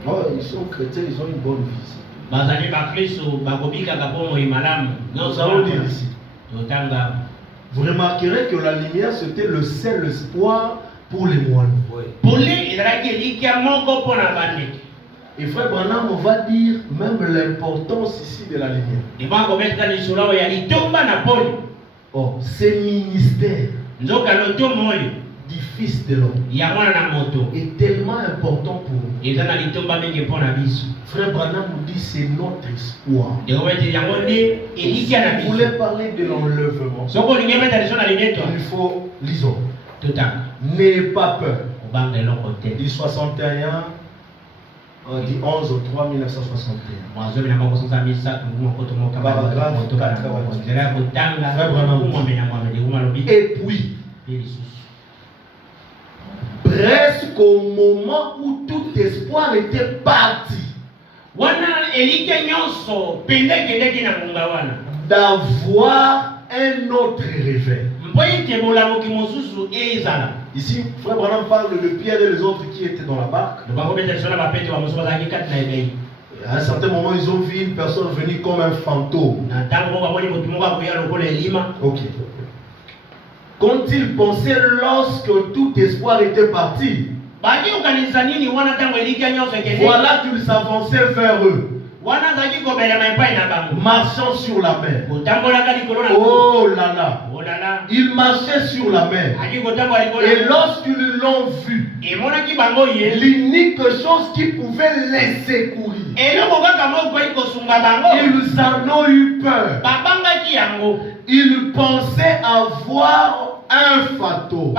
Oh, ils sont chrétiens, ils ont une bonne vie. Nous allons dire ici. Vous remarquerez que la lumière c'était le seul espoir pour les moines. Et Frère Branham, on va dire même l'importance ici de la lumière. Oh, ces ministères du Fils de l'homme est tellement important pour nous. Frère Branham nous dit c'est notre espoir. Si vous voulez parler de l'enlèvement, il faut, lisons, n'ayez pas peur. Du 61 Du 11 au 3 1961. mwanzoni na mwaka 1963 Paragraphe 4. Et puis, presque au moment où tout espoir était parti, d'avoir un autre réveil. Ici, Frère Branham parle de Pierre et les autres qui étaient dans la barque. À un certain moment, ils ont vu une personne venir comme un fantôme. Ok. Quand ils pensaient lorsque tout espoir était parti, voilà qu'ils s'avançaient vers eux, marchant sur la mer. Oh là là. Ils marchaient sur la mer. Et lorsqu'ils l'ont vu, l'unique chose qu'ils pouvaient laisser courir, ils en ont eu peur. Ils pensaient avoir un fantôme.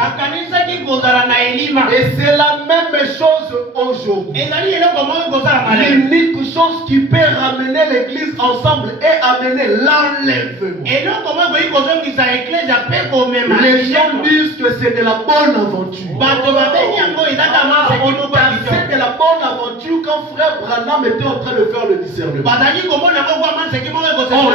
Et c'est la même chose aujourd'hui. L'unique chose qui peut ramener l'église ensemble et amener l'enlèvement. Les gens disent que c'est de la bonne aventure. C'est de la bonne aventure quand Frère Branham était en train de faire le discernement.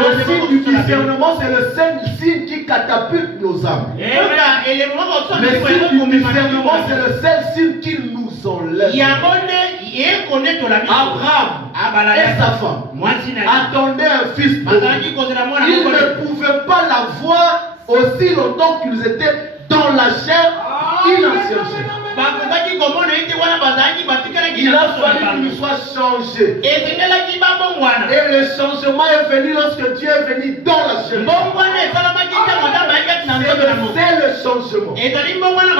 Le signe du discernement, c'est le seul signe qui catapulte nos âmes. Le signe du discernement, c'est le seul signe qui nous enlève. Abraham et sa femme attendaient un fils. Ils ne pouvaient pas l'avoir aussi longtemps qu'ils étaient dans la chair inancienne. Il a fallu qu'il soit changé. Et le changement est venu lorsque Dieu est venu dans la chair. C'est le changement.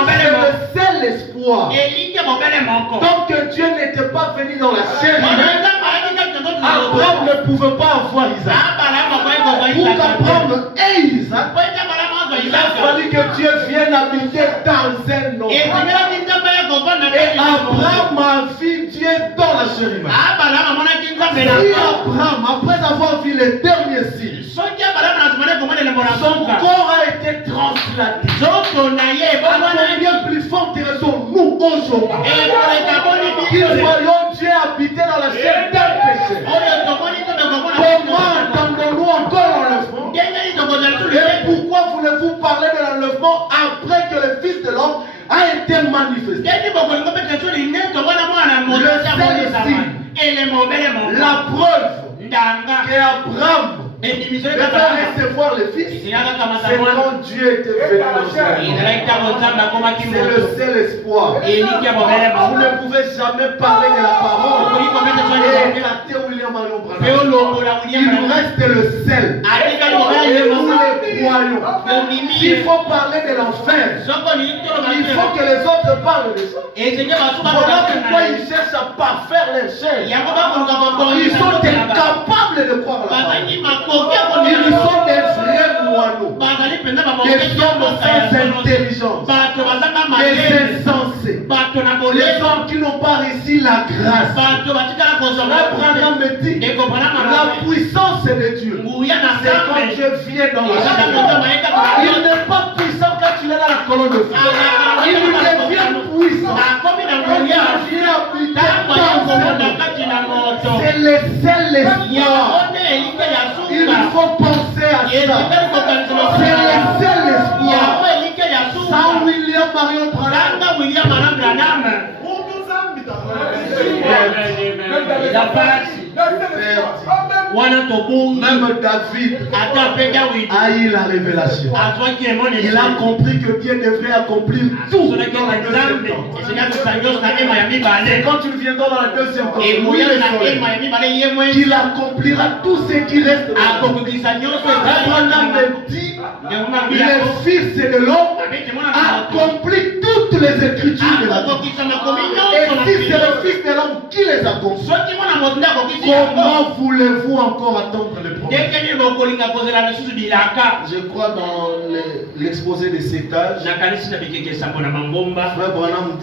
C'est le seul espoir. Tant que Dieu n'était pas venu dans la chair, Abraham ne pouvait pas avoir Isaac. Pour qu'Abraham ait Isaac, il a fallu que Dieu vienne habiter dans un homme. Et Abraham a vu Dieu dans la chair humaine. Si Abraham, après avoir vu les derniers signes, son corps a été translaté, bien plus forte raison, nous aujourd'hui, qui voyons Dieu habiter dans la chair d'un péché. Comment entendons-nous encore l'enlèvement? Et pourquoi voulez-vous parler de l'enlèvement après que le Fils de l'homme a été manifesté? La preuve qu'Abraham va recevoir le Fils, c'est quand Dieu était venu dans c'est le seul espoir. Vous ne pouvez jamais parler de la parole et écarter William Marion Branham. Il nous reste le sel. Et nous les croyons. S'il faut parler de l'enfer, il faut que les autres parlent de ça. Voilà pourquoi ils cherchent à parfaire les chairs. Ils sont incapables de croire la parole. Ils sont des vrais moineaux, des hommes sans intelligence, des insensés, les hommes qui n'ont pas reçu la grâce. Abraham me dit, la puissance de Dieu, c'est quand Dieu vient dans la chair. Il n'est pas puissant quand tu es dans la colonne de feu. Il devient puissant quand il vient habiter dans c'est le seul espoir. Il faut penser à ça. C'est le seul espoir. Sans William Marion Branham. Même David a eu la révélation. Il a compris que Dieu devrait accomplir tout dans la deuxième temps. Et quand tu viendras dans la deuxième temps, il accomplira tout ce qui reste. Abraham me dit, le Fils de l'homme accomplit toutes les écritures de la Bible. Et si c'est le Fils de l'homme qui les accomplit, Comment voulez-vous encore attendre les promesses? Je crois dans l'exposé de cet âge, Frère Branham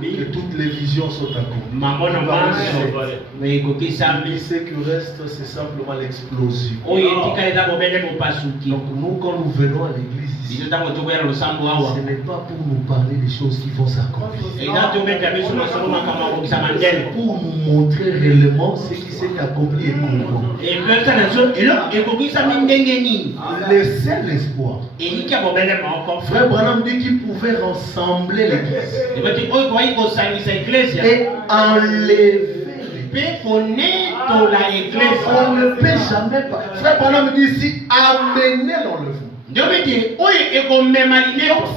dit que toutes les visions sont accomplies. Mais ce qui reste, c'est simplement l'explosion. Donc nous, quand nous venons à l'église ici, ce n'est pas pour nous parler des choses qui vont s'accomplir. C'est pour nous montrer réellement ce qui s'est accompli et comment. Le seul espoir. Frère Branham dit qu'il pouvait rassembler l'église et enlever. On ne peut jamais pas. Frère Branham dit ici, amener l'enlèvement.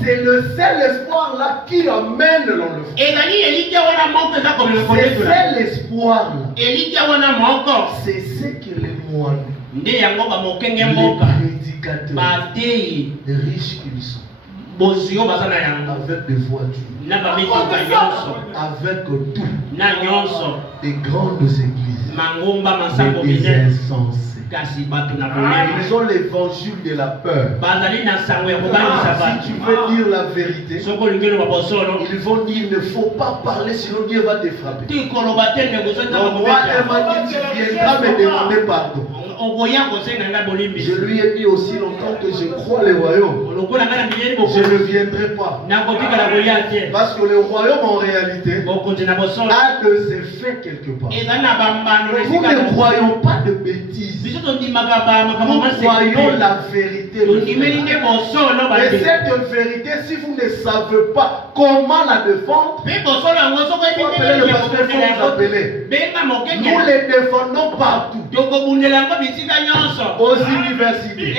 C'est le seul espoir là qui amène l'enlèvement. C'est seul espoir là. C'est ce que les moines, les prédicateurs, les riches qu'ils sont, avec des voitures, avec tout, des grandes églises, des insensés. Ils ont l'évangile de la peur. Si tu veux dire la vérité, ils vont dire il ne faut pas parler, sinon Dieu va te frapper. Donc moi, elle m'a dit tu viendras me demander pardon. Je lui ai dit aussi longtemps que je crois le royaume. Je ne viendrai pas. Parce que le royaume en réalité a des effets quelque part. Nous ne croyons pas de bêtises. Nous croyons la vérité. Et cette vérité, si vous ne savez pas comment la défendre, vous appelez le pasteur, il faut vous appeler. Nous les défendons partout. Aux universités.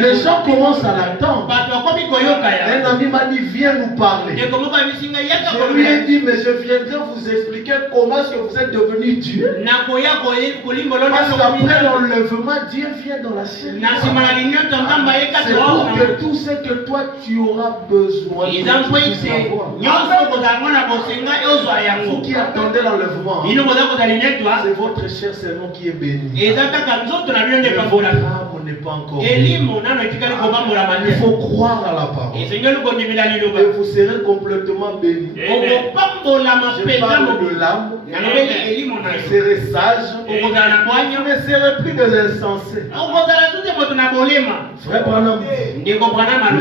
Les gens commencent à l'attendre. Un ami m'a dit viens nous parler. Je lui ai dit mais je viendrai vous expliquer comment est-ce que vous êtes devenu Dieu. Parce qu'après l'enlèvement, Dieu vient dans la chair. C'est pour que tout ce que toi tu auras besoin. Vous qui attendez l'enlèvement, c'est votre chair seulement qui est bénie. Votre âme n'est pas encore bénie. Il faut croire à la parole. Et vous serez complètement bénis. Je parle de l'âme. Vous serez sage. Vous ne serez plus des insensés. Frère Branham,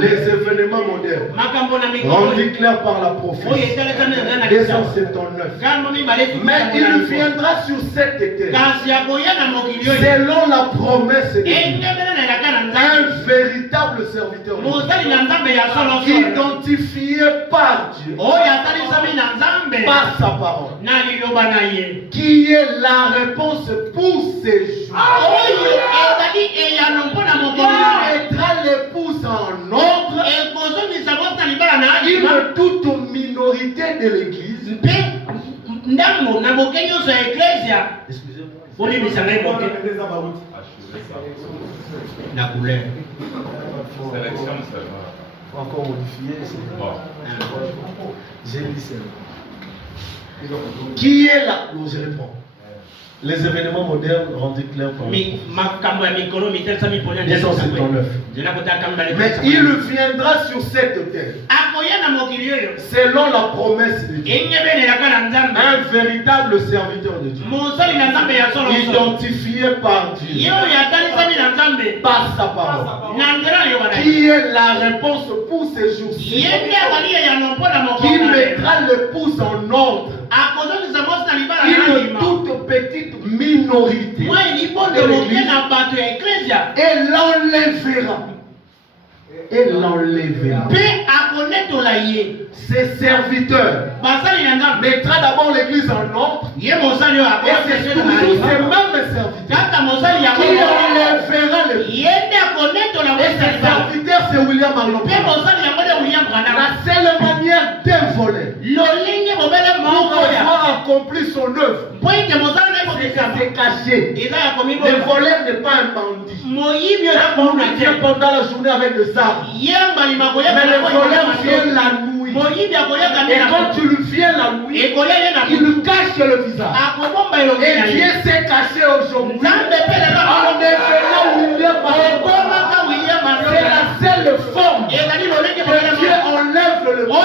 les événements modernes rendus clairs par la prophétie 279. Mais il viendra sur cette terre selon la promesse de Dieu, un véritable serviteur identifié par Dieu, par sa parole, qui est la réponse pour ces jours. Il mettra l'épouse en ordre, une toute minorité de l'église. Excusez-moi. La couleur. Faut encore modifier. J'ai dit ça. Qui est là? Je réponds. Les événements modernes rendus clairs par Mais il viendra sur cette terre selon la promesse de Dieu, un véritable serviteur de Dieu, identifié par Dieu, par sa parole, qui est la réponse pour ces jours-ci, qui mettra l'épouse en ordre, une toute petite minorité de l'Église, et l'enlèvera. Ses serviteurs mettra d'abord l'église en ordre, et c'est toujours ces mêmes serviteurs qui enlèvera l'église. Et ces serviteurs, c'est William Arnold. La seule manière de voler pour pouvoir accomplir son œuvre, c'est se cacher. Le voleur n'est pas un bandit. On vient pendant la journée avec des armes. Mais le voleur vient la nuit. Et quand tu lui viens la nuit, il lui cache le visage. Et Dieu s'est caché aujourd'hui. En devenant William Marion. C'est la seule forme que Dieu enlève le monde.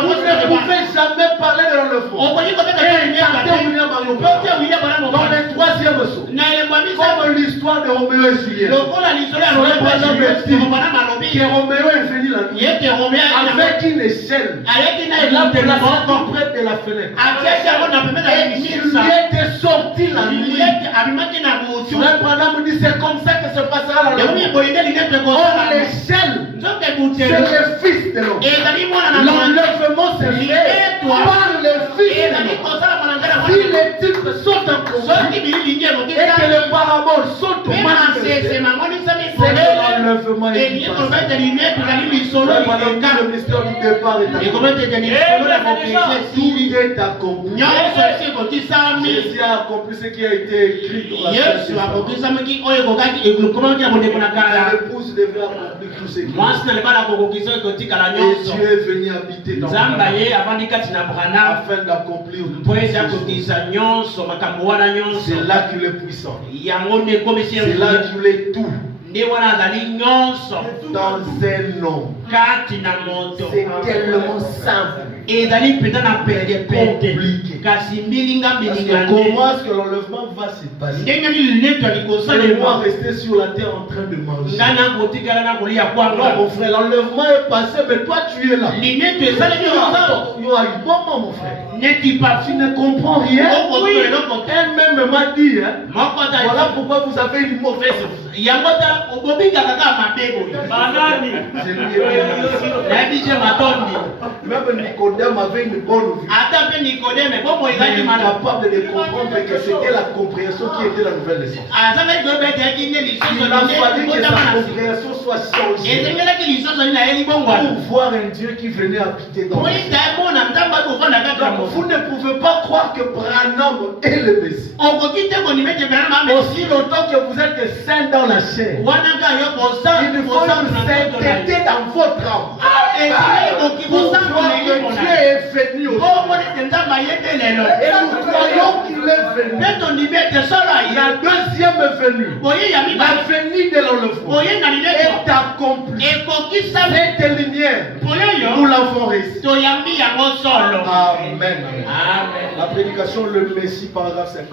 Vous ne pouvez jamais parler de le fond. Dans le troisième saut, comme l'histoire de Roméo et Juliette. Que Roméo est venu la nuit avec une échelle. Il a placé tout près de la fenêtre. Et Juliette est sortie la nuit. Frère Branham dit c'est comme ça que se passera la nuit. Or l'échelle, c'est le Fils de l'homme. L'enlèvement c'est fait par le Fils de l'homme. Si les titres sont en commun et que le parabole sont automatiquement, c'est l'enlèvement est passé. Le mystère du départ est accompli. Tout est accompli. Jésus a accompli ce qui a été écrit dans la l'épouse devait accomplir tout ce qui est. Et Dieu est venu habiter dans afin d'accomplir tout ce. C'est là qu'il est puissant. C'est là qu'il est tout. Dans un homme. C'est tellement simple. Compliqué. Comment est-ce que l'enlèvement va se passer? Je dois rester sur la terre en train de manger. Non, mon frère, l'enlèvement est passé, mais toi tu es là. Mon frère, tu ne comprends rien. Elle-même m'a dit, voilà pourquoi vous avez une mauvaise vie. Même Nicodème avait une bonne vue. Mais capable de comprendre que c'était la compréhension qui était la nouvelle naissance. Il a fallu que sa compréhension soit changée pour voir un Dieu qui venait habiter dans nous. Vous ne pouvez pas croire que Branham est le Messie. Aussi longtemps que vous êtes saint dans la chair, il faut une sainteté dans votre âme. Pour voir que Dieu est venu aussi. Et nous croyons qu'il est venu. La deuxième venue, la venue de l'enlèvement est accomplie. Cette lumière, nous l'avons réussi. Amen. La prédication, le Messie, paragraphe 50.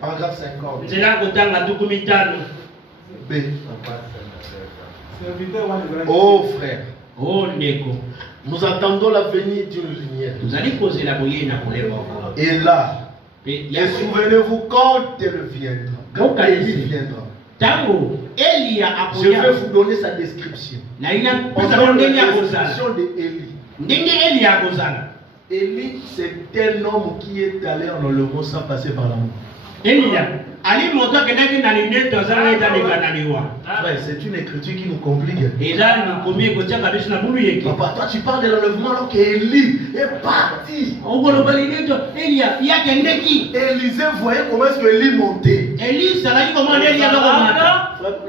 Paragraphe 50. B. Oh frère, nous attendons la venue d'une lumière. Et là, et souvenez-vous quand elle viendra. Quand Élie viendra. Je vais vous donner sa description. On donne la description d'Élie. Élie, c'est un homme qui est allé en enlèvement sans passer par la mort. Frère, c'est une écriture qui nous complique. Papa, toi tu parles de l'enlèvement alors qu'Élie est parti. Élisée voyait comment est-ce que Élie montait. Frère,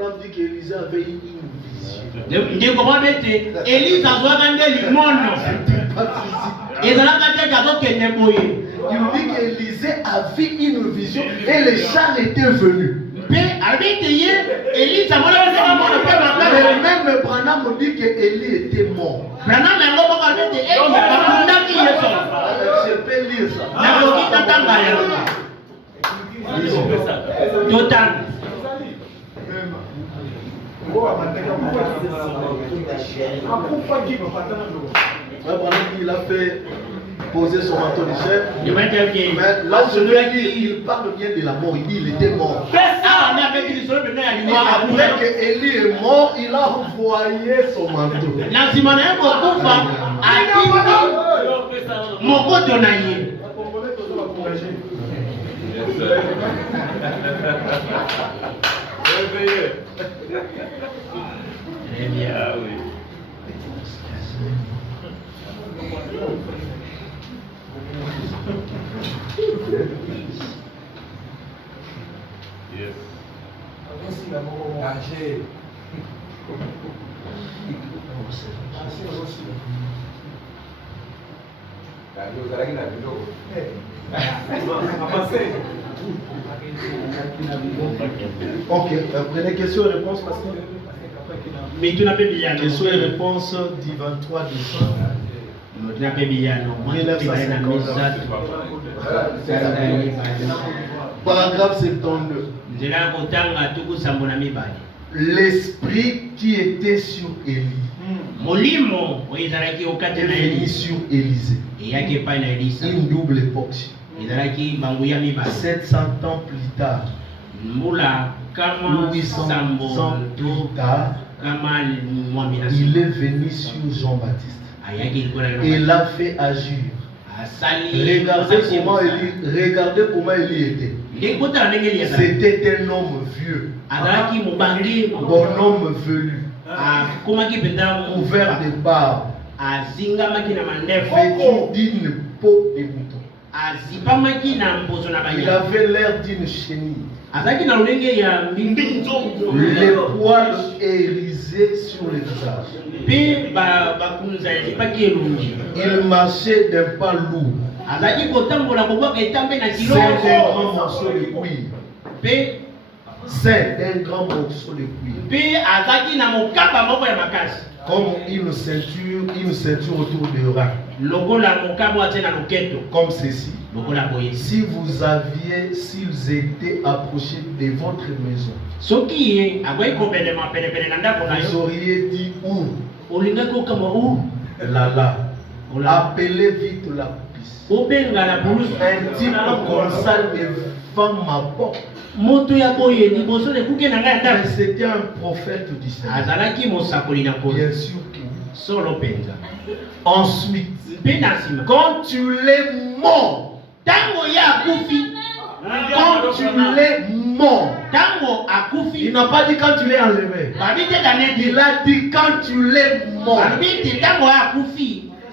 on dit qu'Élisée avait une vision. Il dit qu'Élisée a vu une vision et les chars étaient venus. Mais même Branham dit qu'Élie était mort. Je peux lire il a fait poser son manteau de chair. Mais là, il parle bien de la mort. Il dit qu'il était mort. Après que Élie est mort, il a envoyé son manteau. Ok, prenez questions et réponses, pasteur. Questions et réponses du 23 décembre. Paragraphe 72. L'esprit qui était sur Élie est venu sur Élisée. Une double époque. 700 ans plus tard, 800 ans plus tard, il est venu sur Jean-Baptiste. Et il a fait agir. Regardez comment Élie était. C'était un homme vieux, bonhomme velu, couvert de barbe, vêtu d'une peau de mouton. Il avait l'air d'une chenille. Les poils hérissés sur le visage. Il marchait d'un pas lourd. C'est un grand morceau de cuir. Comme une ceinture autour du rein. Comme ceci. Si s'ils étaient approchés de votre maison, vous auriez dit où? Là. Appelez vite la police. Un type comme ça ne vend ma porte. Mais c'était un prophète du Seigneur. Bien sûr que oui. Ensuite, quand tu l'es mort, il n'a pas dit quand tu l'es enlevé. Il a dit quand tu l'es mort.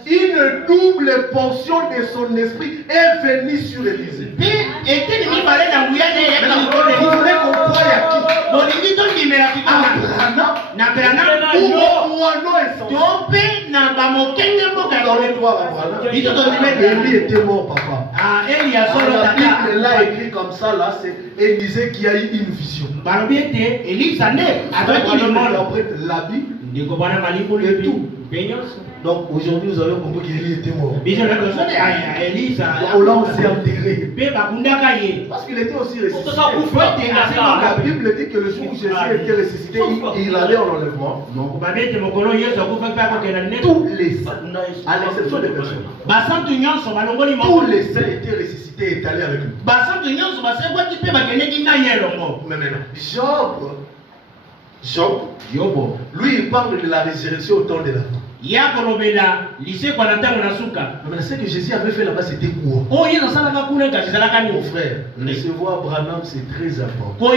Une double portion de son esprit est venue sur Élisée. Vous voulez qu'on croie à qui? Élie était mort, papa. La Bible l'a écrit comme ça, là, c'est Élisée qui a eu une vision. La Bible et tout. Donc aujourd'hui, nous avons compris qu'Élie était mort. Là, on s'est enterré. Parce qu'il était aussi ressuscité. La Bible dit que le jour où Jésus était ressuscité, il allait en enlèvement. Tous les saints, à l'exception des personnes, tous les saints étaient ressuscités et étaient allés avec lui. Mais maintenant, Job, lui, il parle de la résurrection au temps de la fin. Mais ce que Jésus avait fait là-bas, c'était quoi? Mon frère, recevoir Branham, c'est très important. Moi,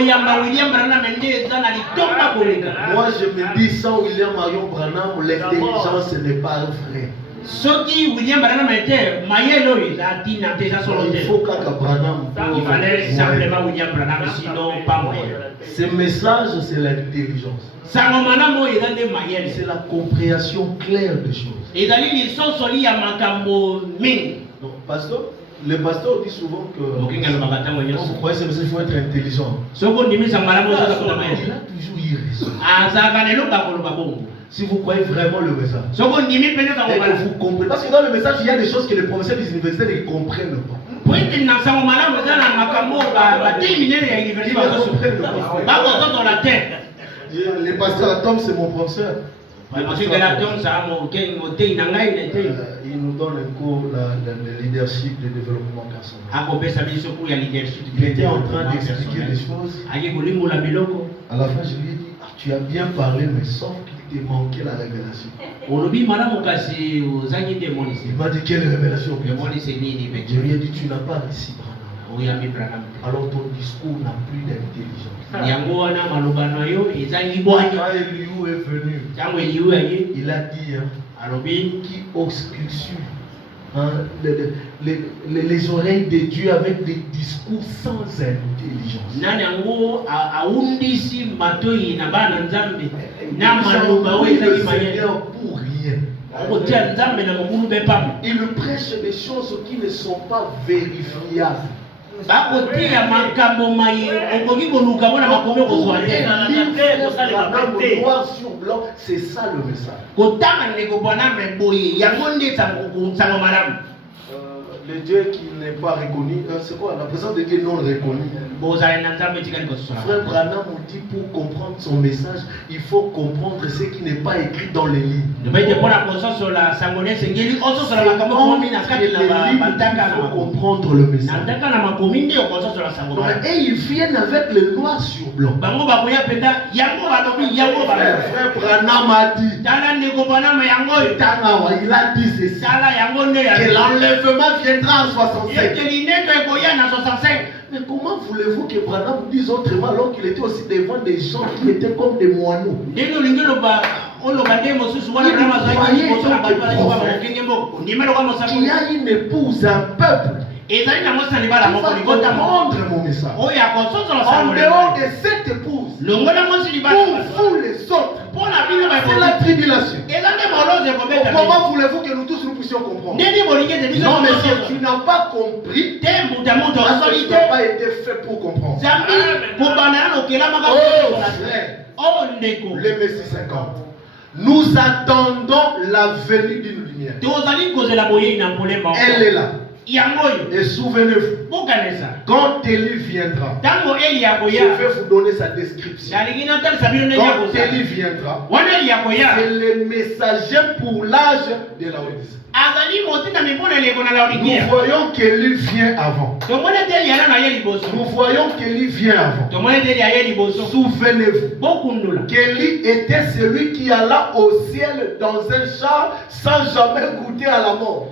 je me dis, sans William Marion Branham, l'intelligence n'est pas vrai. Il faut qu'Abraham. Il fallait simplement William Branham, sinon pas moyen. Ce message, c'est l'intelligence. C'est la compréhension claire des choses. Donc, pasteur, le pasteur dit souvent que vous croyez que il faut être intelligent. Il a toujours eu raison. Si vous croyez vraiment le message, et que vous comprenez, parce que dans le message, il y a des choses que les professeurs des universités ne comprennent pas. Le pasteur Tom, c'est mon professeur. Il nous donne un cours de leadership, de développement personnel. Il était en train d'expliquer des choses. À la fin, je lui ai dit, tu as bien parlé, mais sauf qu'il te manquait la révélation. Il m'a dit, quelle révélation? Je lui ai dit, tu n'as pas réussi, Branham. Alors ton discours n'a plus d'intelligence. Quand Eliou est venu, il a dit, qui obscurcit les oreilles de Dieu avec des discours sans intelligence. Pour rien. Il prêche des choses qui ne sont pas vérifiables. Noir sur blanc, c'est ça le message. Le Dieu qui n'est pas reconnu, c'est quoi la présence de Dieu non reconnu? Frère Branham nous dit pour comprendre son message, il faut comprendre ce qui n'est pas écrit dans les livres. Il faut comprendre le message. Et ils viennent avec le noir sur blanc. Frère Branham a dit, il a dit ceci, que l'enlèvement viendra en 65. Mais comment voulez-vous que Branham dise autrement alors qu'il était aussi devant des gens qui étaient comme des moineaux? Il y a une épouse, un peuple. Il va comprendre mon message. En dehors de cette épouse, pour vous les autres, c'est la tribulation. Comment voulez-vous que nous tous nous puissions comprendre? Non, mais si tu n'as pas compris, parce que tu n'as pas été fait pour comprendre. Oh frère, le Messie 50. Nous attendons la venue d'une lumière. Elle est là. Et souvenez-vous, quand Élie viendra, je vais vous donner sa description. Quand Élie viendra, c'est le messager pour l'âge de la Odyssée. Nous voyons qu'Élie vient avant. Nous voyons qu'Élie vient avant. Souvenez-vous qu'Élie était celui qui alla au ciel dans un char sans jamais goûter à la mort.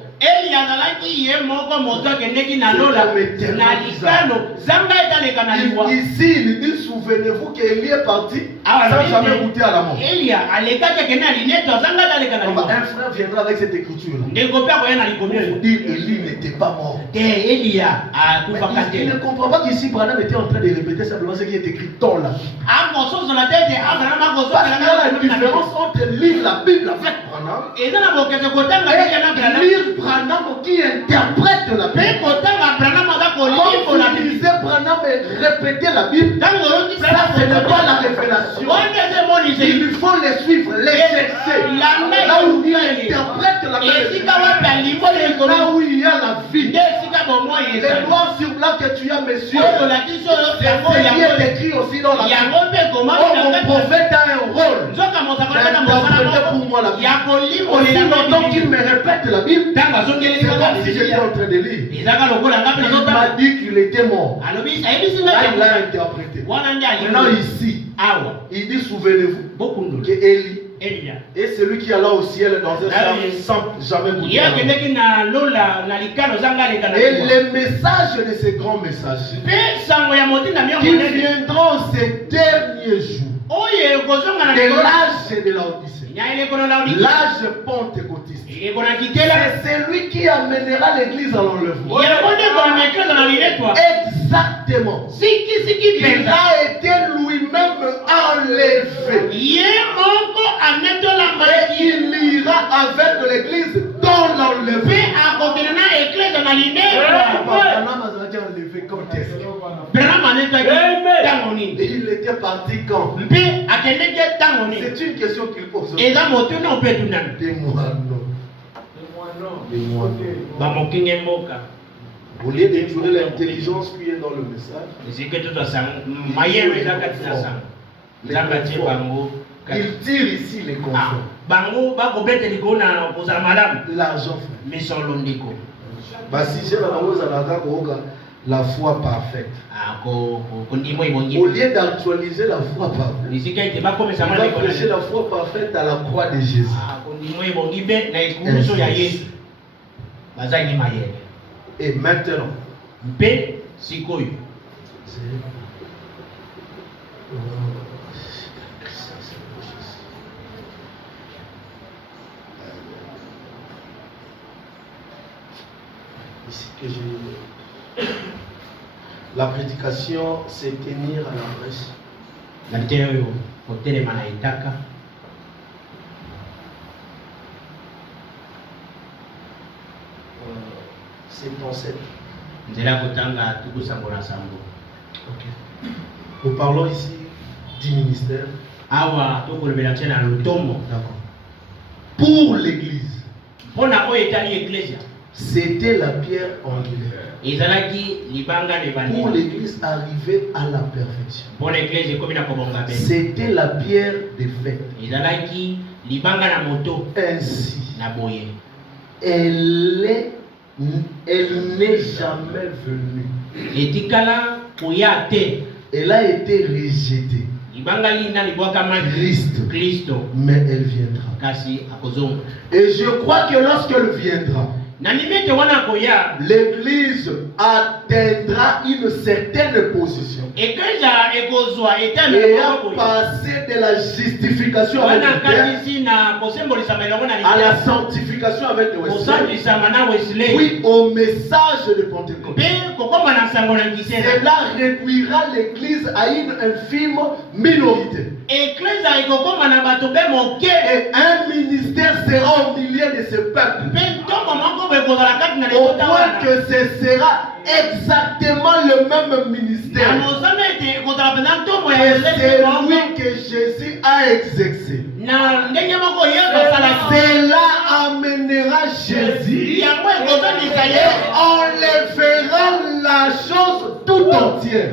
Ici, il dit, souvenez-vous qu'Élie est parti sans jamais goûter à la mort. Un frère viendra avec cette écriture. Pour vous dire, Élie n'était pas mort. Il ne comprend pas qu'ici, Branham était en train de répéter simplement ce qui est écrit dans la Bible. Parce qu'il y a la différence entre lire la Bible avec Branham et lire Branham qui interprète la Bible. Quand vous lisez Branham et répétez la Bible, ça ce n'est pas la révélation. Il faut les suivre, les chercher. Là où il interprète la Bible, là où il y a la vie. Les noirs sur blanc que tu as, messieurs, c'est ce qui est écrit aussi dans la Bible. Oh, mon prophète a un rôle d'interpréter pour moi la Bible. Aussi longtemps qu'il me répète la Bible, c'est comme si j'étais en train de lire. Il m'a dit qu'il était mort. Là, il l'a interprété. Maintenant ici, il dit, souvenez-vous que Élie est celui qui alla au ciel dans un char sans jamais goûter. Et les messages de ces grands messagers qui viendront ces derniers jours de l'âge de la Odyssée, l'âge pentecôtiste, c'est celui qui amènera l'église à l'enlèvement. Exactement. Il a été lui-même enlevé. Et il ira avec l'église dans l'enlèvement. Enlevé quand est-ce? Et il était parti quand? C'est une question qu'il pose. Des moineaux. Au lieu d'étudier l'intelligence qui est dans le message, il tire ici les conflits. L'argent. Si j'ai la foi parfaite. Au lieu d'actualiser la foi parfaite, il va prêcher la foi parfaite à la croix de Jésus. Et maintenant, ici que la prédication, c'est tenir à la presse. C'est ton set. Ok. Nous parlons ici du ministère. D'accord. Pour l'église, c'était la pierre angulaire. Pour l'église arriver à la perfection, c'était la pierre des fêtes. Ainsi, elle n'est jamais venue. Elle a été rejetée. Christ, mais elle viendra. Et je crois que lorsqu'elle viendra, l'église atteindra une certaine position et a passé de la justification avec le Père à la sanctification avec le Wesley, oui, au message de Pentecôte. Cela réduira l'église à une infime minorité. Et un ministère sera au milieu de ce peuple. Au point que ce sera exactement le même ministère. C'est lui que Jésus a exercé. Cela amènera Jésus et enlèvera la chose tout entière.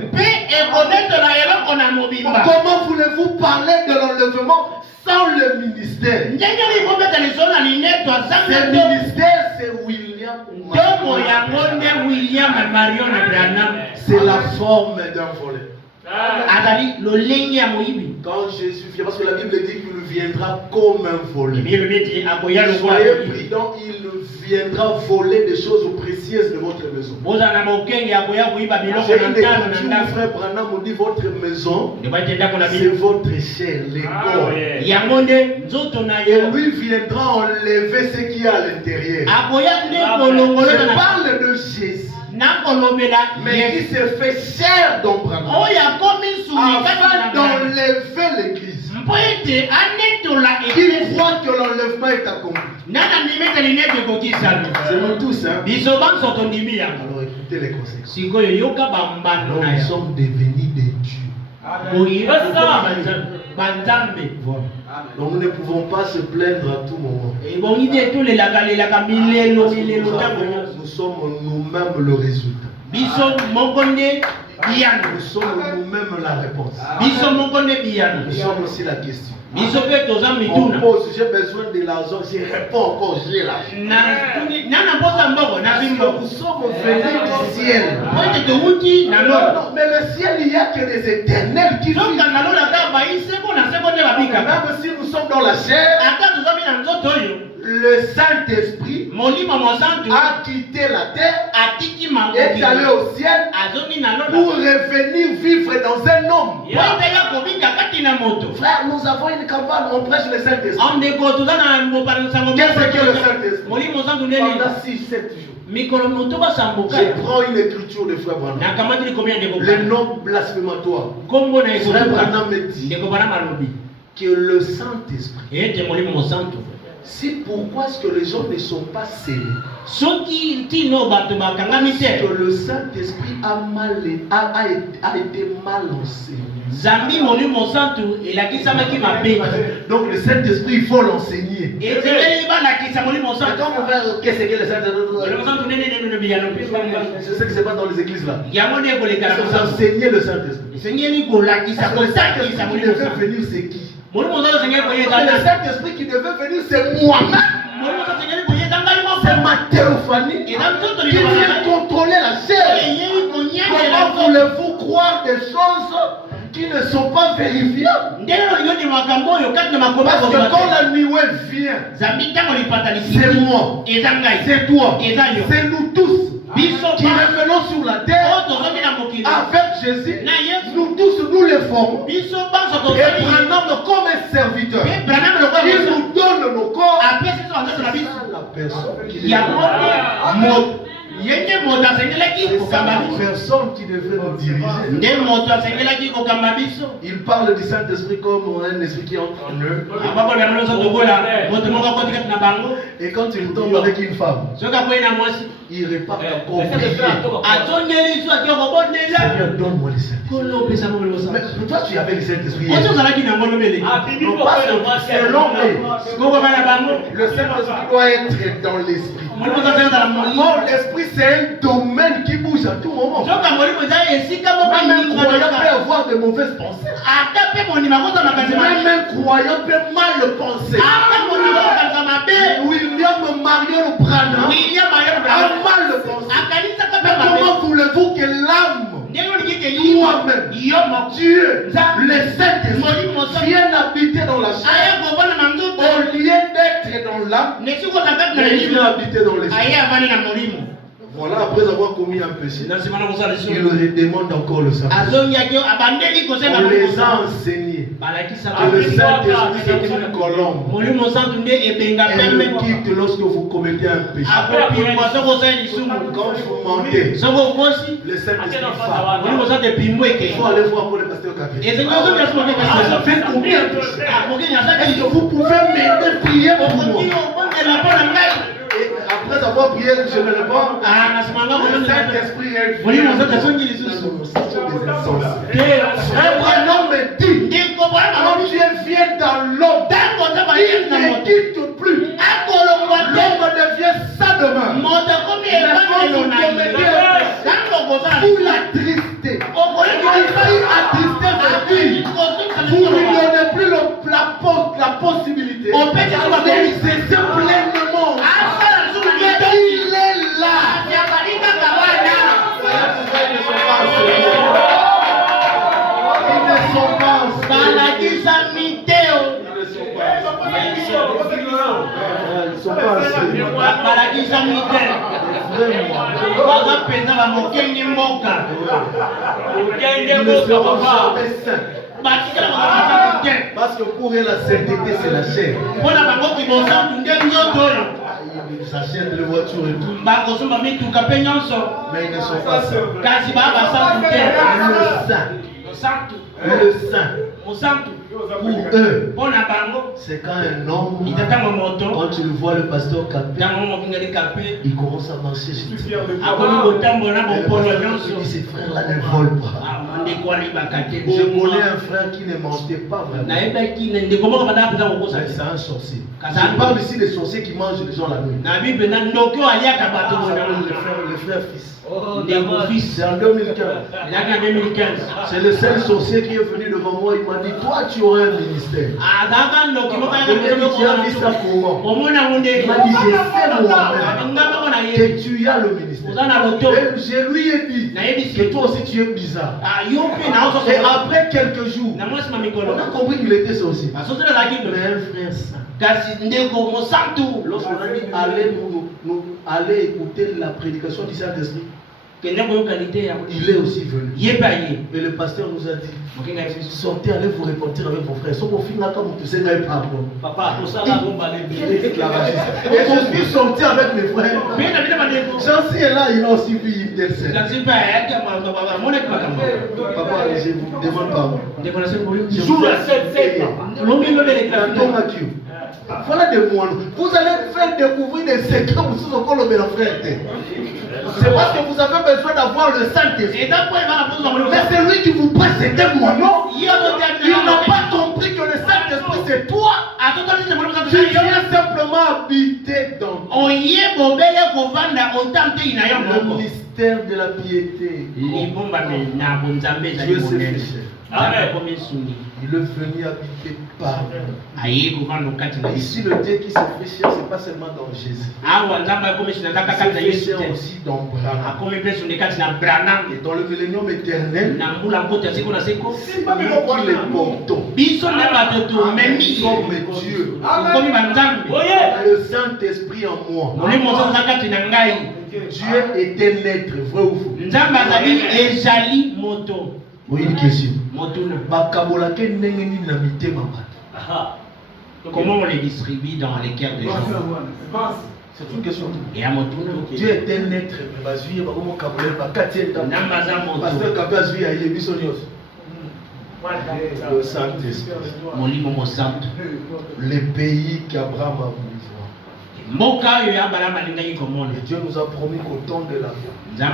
Comment voulez-vous parler de l'enlèvement sans le ministère? Ce ministère, c'est William. C'est la forme d'un volet. Quand Jésus vient, parce que la Bible dit qu'il viendra comme un volet. Soyez prudents, il viendra voler des choses précieuses de votre maison. J'ai une écriture, mon frère Branham me dit votre maison, c'est votre chair, les corps. Et lui viendra enlever ce qu'il y a à l'intérieur. Je parle de Jésus. Mais qui se fait chair dans Branham afin d'enlever l'église. Qui croit que l'enlèvement est accompli. C'est nous tous, hein? Alors écoutez les conséquences. Nous sommes devenus des dieux. Donc nous ne pouvons pas se plaindre à tout moment. Nous sommes nous-mêmes le résultat. Nous sommes nous-mêmes la réponse. Nous sommes aussi la question. On pose, j'ai besoin de l'argent, je réponds encore, j'ai l'argent. Nous sommes venus du ciel. Non, mais le ciel, il n'y a que des éternels qui vivent. Même si nous sommes dans la chair, le Saint-Esprit a quitté la terre, est allé au ciel pour revenir vivre dans un homme. Frère, nous avons une campagne, on prêche le Saint-Esprit. Qu'est-ce que le Saint-Esprit? Pendant 6-7 jours. Je prends une écriture de Frère Branham. Le nom blasphématoire. Frère Branham me dit que le Saint-Esprit. Si pourquoi est-ce que les gens ne sont pas scellés? Que le Saint-Esprit a été mal enseigné. Donc le Saint-Esprit, il faut l'enseigner. Qu'est-ce que le Saint-Esprit? C'est ce qui se passe dans les églises là. Vous enseignez le Saint-Esprit. Le Saint-Esprit qui devait venir, c'est qui? Le Saint-Esprit qui devait venir, c'est moi-même. C'est ma théophanie qui vient contrôler la chair. Comment voulez-vous croire des choses qui ne sont pas vérifiables? Parce que quand la nuée vient, c'est moi, c'est toi, c'est nous tous qui revenons sur la terre avec Jésus. Nous tous, nous les formons. Et Branham comme un serviteur, il nous donne nos corps. C'est la personne qui C'est ça la personne qui devrait nous diriger. Il parle du Saint-Esprit comme un esprit qui entre en eux. Et quand il tombe avec une femme, il répare la conflit. Seigneur, donne-moi le Saint-Esprit. Mais toi, tu avais le Saint-Esprit. Non, pas selon le Saint-Esprit doit être dans l'esprit. Or, l'esprit, c'est un domaine qui bouge à tout moment. Même un croyant peut avoir de mauvaises pensées. Même un croyant peut mal penser. William Marion Branham a mal pensé. Mais comment voulez-vous que l'âme, toi-même, Dieu, le Saint-Esprit, vienne habiter dans la chair au lieu d'être dans l'âme, il vient habiter dans l'esprit. Voilà, après avoir commis un péché, il redemande encore le Saint-Esprit. On les a enseignés que le Saint-Esprit est une colombe. Elle le quitte lorsque vous commettez un péché. Quand vous mentez, le Saint-Esprit frappe. Il faut aller voir pour le pasteur Kabé. Ça fait combien de péchés? Est-ce que vous pouvez m'aider, prier pour moi? Après avoir prié, je ne le vois. Le Saint-Esprit est venu. Un homme me dit, quand Dieu vient dans l'homme, il ne quitte plus. L'homme devient sa demeure. Mais quand vous commettez vous l'attristez. Il faillit attrister votre fille. Vous ne lui donnez plus la possibilité. C'est pleinement. Il est là. Ils ne sont pas ensemble. Ils parce que pour eux, la sainteté, c'est la chair. Ils s'achètent les voitures et tout. Mais ils ne sont pas saints. Le saint. Pour eux, c'est quand un homme, quand tu le vois, le pasteur Kabé, il commence à marcher sur lui. Et le pasteur dit, ces frères-là ne volent pas. Je connais un frère qui ne mentait pas vraiment. Mais c'est un sorcier. Je parle ici des sorciers qui mangent les gens la nuit. Le frère fils. C'est en 2015. C'est le seul sorcier qui est venu devant moi. Il m'a dit, toi tu auras un ministère. Tu as vu ça comment? Il m'a dit, je sais moi-même que tu as le ministère. Et je lui ai dit que toi aussi tu es bizarre. Et après quelques jours, on a compris qu'il était sorcier. Mais un frère saint. Lorsqu'on a dit allez écouter la prédication du Saint-Esprit, il est aussi venu. Et le pasteur nous a dit, sortez, allez vous repentir avec vos frères. Et je suis sorti avec mes frères. Jean-Si est là, il a aussi vu intercelle. Papa, je vous demande pardon. Je vous voilà des moineaux. Vous allez faire découvrir des secrets pour ceux qui ont le frère. C'est parce que vous avez besoin d'avoir le Saint-Esprit. Mais c'est lui qui vous prête, c'est un moineau. Il n'a pas compris que le Saint-Esprit c'est toi. Tu viens simplement habiter dans le mystère de la piété. Dieu s'est fait cher. Il est venu habiter par nous. Ici, le Dieu qui s'est fait cher, ce n'est pas seulement dans Jésus. Il s'est fait cher aussi dans Branham. Et dans le millénium éternel, c'est nous qui les portons. Comme Dieu. Le Saint-Esprit en moi. Dieu est un être, vrai ou faux? Oui, une question. Comment on les distribue dans les cœurs des gens? C'est une question. Et à mon tour, Dieu est un être, mais Bazui, Bagomo Kaboué, Bakati, Pasteur Kabazui, Ayébisonios. Le Saint-Esprit. mon livre, mon sang. Les pays qu'Abraham a voulu voir. Et Dieu nous a promis qu'au temps de l'avion, ça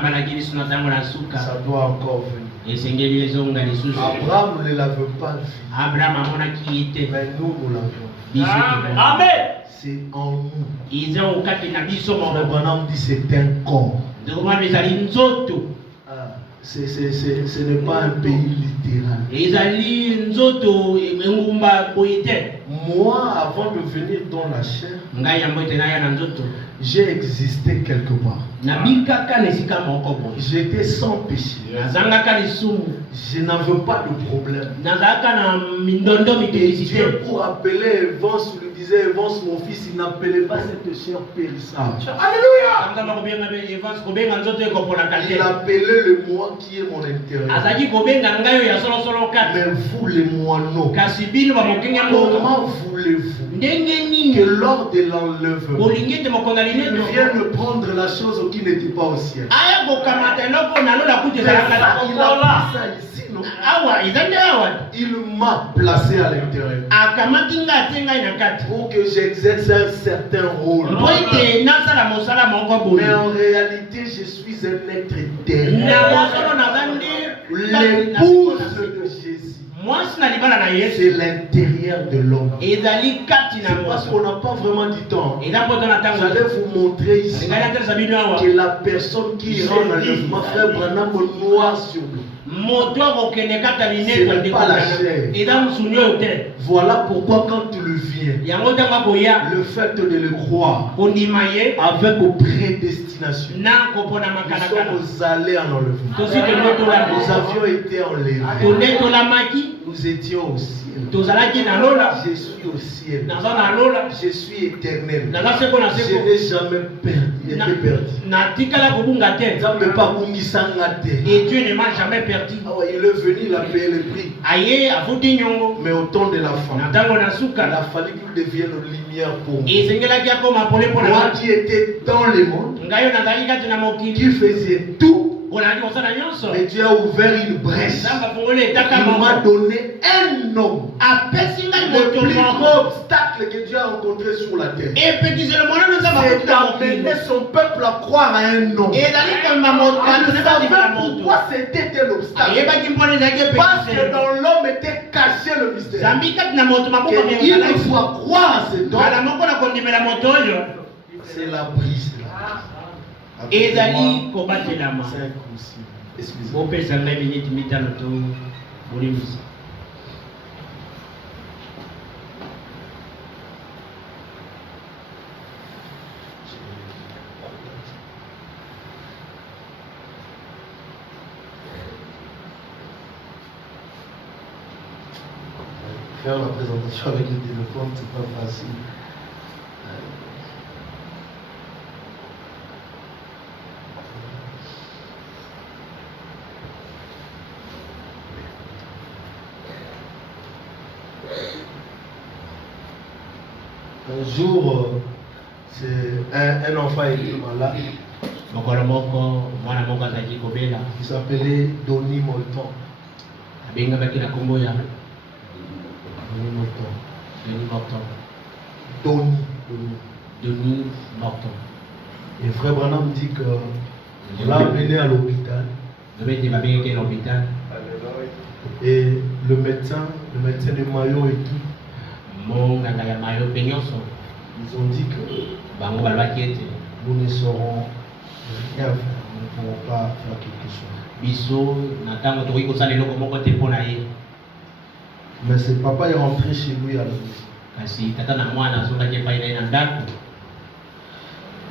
doit encore venir. Abraham ne l'avait pas vu. Mais nous l'avions. Amen. C'est en nous. Abraham dit c'est un corps. Ce n'est pas un pays littéral. Moi, avant de venir dans la chair, j'ai existé quelque part. J'étais sans péché. Je n'avais pas de problème. Et Dieu, pour appeler Evans, lui disait Evans, mon fils, il n'appelait pas cette chair périssable. Alléluia! Il appelait le moi qui est mon intérieur. Mais vous, les moineaux, comment voulez-vous que lors de l'enlèvement, il vienne prendre la chose qui n'était pas au ciel? Il m'a placé à l'intérieur pour que j'exerce un certain rôle. Mais en réalité, je suis un être éternel. L'épouse de Jésus, c'est l'intérieur de l'homme. C'est parce qu'on n'a pas vraiment du temps. J'allais vous montrer ici que la personne qui rend l'enlèvement, frère Branham, noir sur nous. Ce n'est pas la chair. Voilà pourquoi quand tu le viens, le fait de le croire avec prédestination, nous sommes allés en enlèvement. Nous avions été enlevés. Nous étions au ciel. Je suis au ciel. Je suis éternel. Je n'ai jamais été perdu. Et Dieu ne m'a jamais perdu. Il est venu, il a payé le prix. Mais au temps de la femme, il a fallu qu'il devienne une lumière pour moi. Moi qui étais dans le monde, qui faisait tout. Mais Dieu a ouvert une brèche. Il m'a donné un homme. Le plus gros obstacle que Dieu a rencontré sur la terre, c'est d'amener son peuple à croire à un homme. On ne savait pourquoi c'était un obstacle. Parce que dans l'homme était caché le mystère. Il faut croire à cet homme. C'est la brise. Ezali kobatela ma. Excusez-moi. Bopesa ngai minute mitano to bolimisa. Faire la présentation avec le téléphone, c'est pas facile. Un jour, c'est un enfant était malade. Il s'appelait Donny Molton. Donny Morton. Et frère Branham dit que l'a amené à l'hôpital. Et le médecin de Mayo et tout, ils ont dit que nous ne saurons rien faire, nous ne pourrons pas faire quelque chose. Mais ce papa est rentré chez lui à la maison.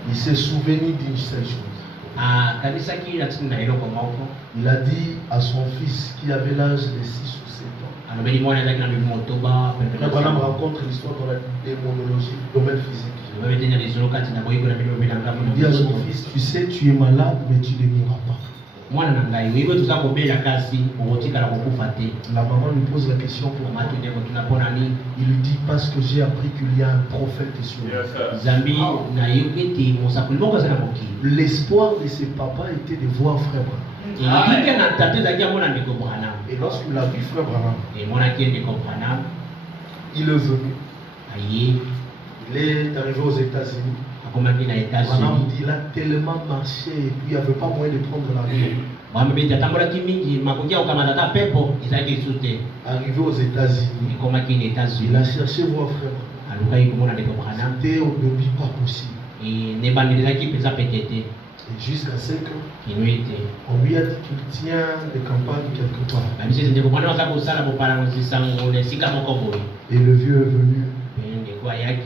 Il s'est souvenu d'une seule chose. Il a dit à son fils qui avait l'âge de 6 ou 7 ans. Frère Branham raconte l'histoire dans la démonologie, domaine physique. Il dit à son fils, tu sais, tu es malade, mais tu ne mourras pas. mwana na ngai wewe tuza kobela kasi okotikala kokufa te. La maman lui pose la question pourquoi. Mama tudeko tunapona nini? Il lui dit parce que j'ai appris qu'il y a un prophète sur lui. Zambi na yoketi mosakoli moko za na mokili. L'espoir de ses papas était de voir frère Branham. Ilike na tate za kia mona ndeko Branham. Et lorsqu'il a vu frère Branham, Et mona kia ndeko Branham il est venu. aye Il est arrivé aux États-Unis. akomaki na Branham États-Unis. dit il a tellement marché et puis il n'y avait pas moyen de prendre l'avion. Mama beti atambolaki mingi makokia okamata ta pepo ezalaki su te. Arrivé aux États-Unis, Ekomaki na il États-Unis. a cherché voir frère Branham. Alukaki komona ndeko Branham. C'était au début pas possible. Nebandelaki mpenza pete te. Et jusqu'à ce qu'on Kino ete lui a dit qu'il tient des campagnes quelque part. babisisi ndeko Branham aza kosala bopalangosi sango na esika moko boye. Et le vieux est venu Ndeko ayaki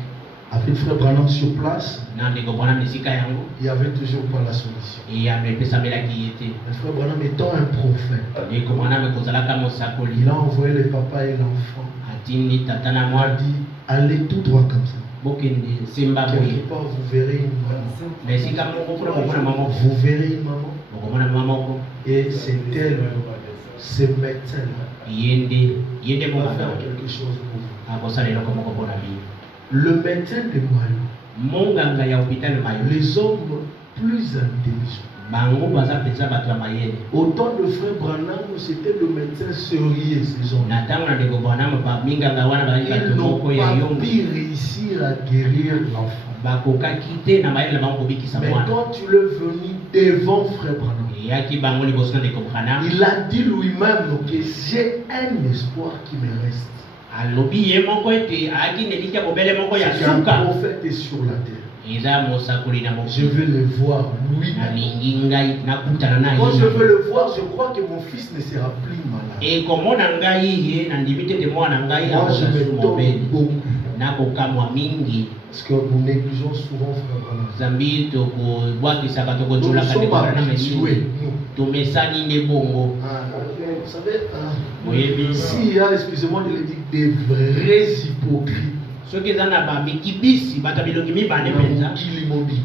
avec frère Branham sur place. na ndeko Branham na esika yango. Il n'y avait toujours pas la solution. Eyano epesamelaki ye te. Le frère Branham étant un prophète, Ndeko Branham ekozalaka mosakoli. il a envoyé le papa et l'enfant. Atindi tata na Il a mwana dit allez tout droit comme ça. bokende semba boye. Quelque part vous verrez une maman. Na esika moko mpona komona mama moko. Vous verrez une maman. Bokomona mama moko. Et c'est elle, ce médecin-là, Yende qui va monganga faire quelque chose pour vous. akosala eloko moko mpona bino. Le médecin de Mayo, Monganga ya hôpital Mayo. les hommes plus intelligents. Bango baza mpenza bato ya mayele. Au temps de frère Branham, c'était le médecin sérieux, ces hommes. Na ntango na ndeko Branham baminganga wana bazali Ils bato n'ont moko ya pas yongo. pu réussir à guérir l'enfant. Bakokaki te na mayele na bango kobikisa Mais mwana. quand il est venu devant frère Branham, Eyaki bango liboso na ndeko Branham. il a dit lui-même que j'ai un espoir qui me reste. Alobi ye moko ete ayaki neliki ya bobele moko ya C'est qu'un suka. prophète est sur la terre. Eza mosakoli na Je mokili. veux le voir, lui. Nalingi ngai nakutana na Quand je ye. veux le voir, je crois que mon fils ne sera plus malade. Ekomona ngai ye na ndimi te mwana ngai Moi, je akosasu me donne mobeli. beaucoup. Nakokamwa mingi. Parce que nous négligeons souvent frère Branham. Zambi tokobwakisaka Nous tokocolaka sommes ndeko Branham habitués, mingi. nous. Tomesani nde bongo. Vous savez, Boyebi. s'il y a, excusez-moi de le dire, des vrais hypocrites, Soki eza na bamikibisi bato ya bilongi mibale mpenza qui l'immobile,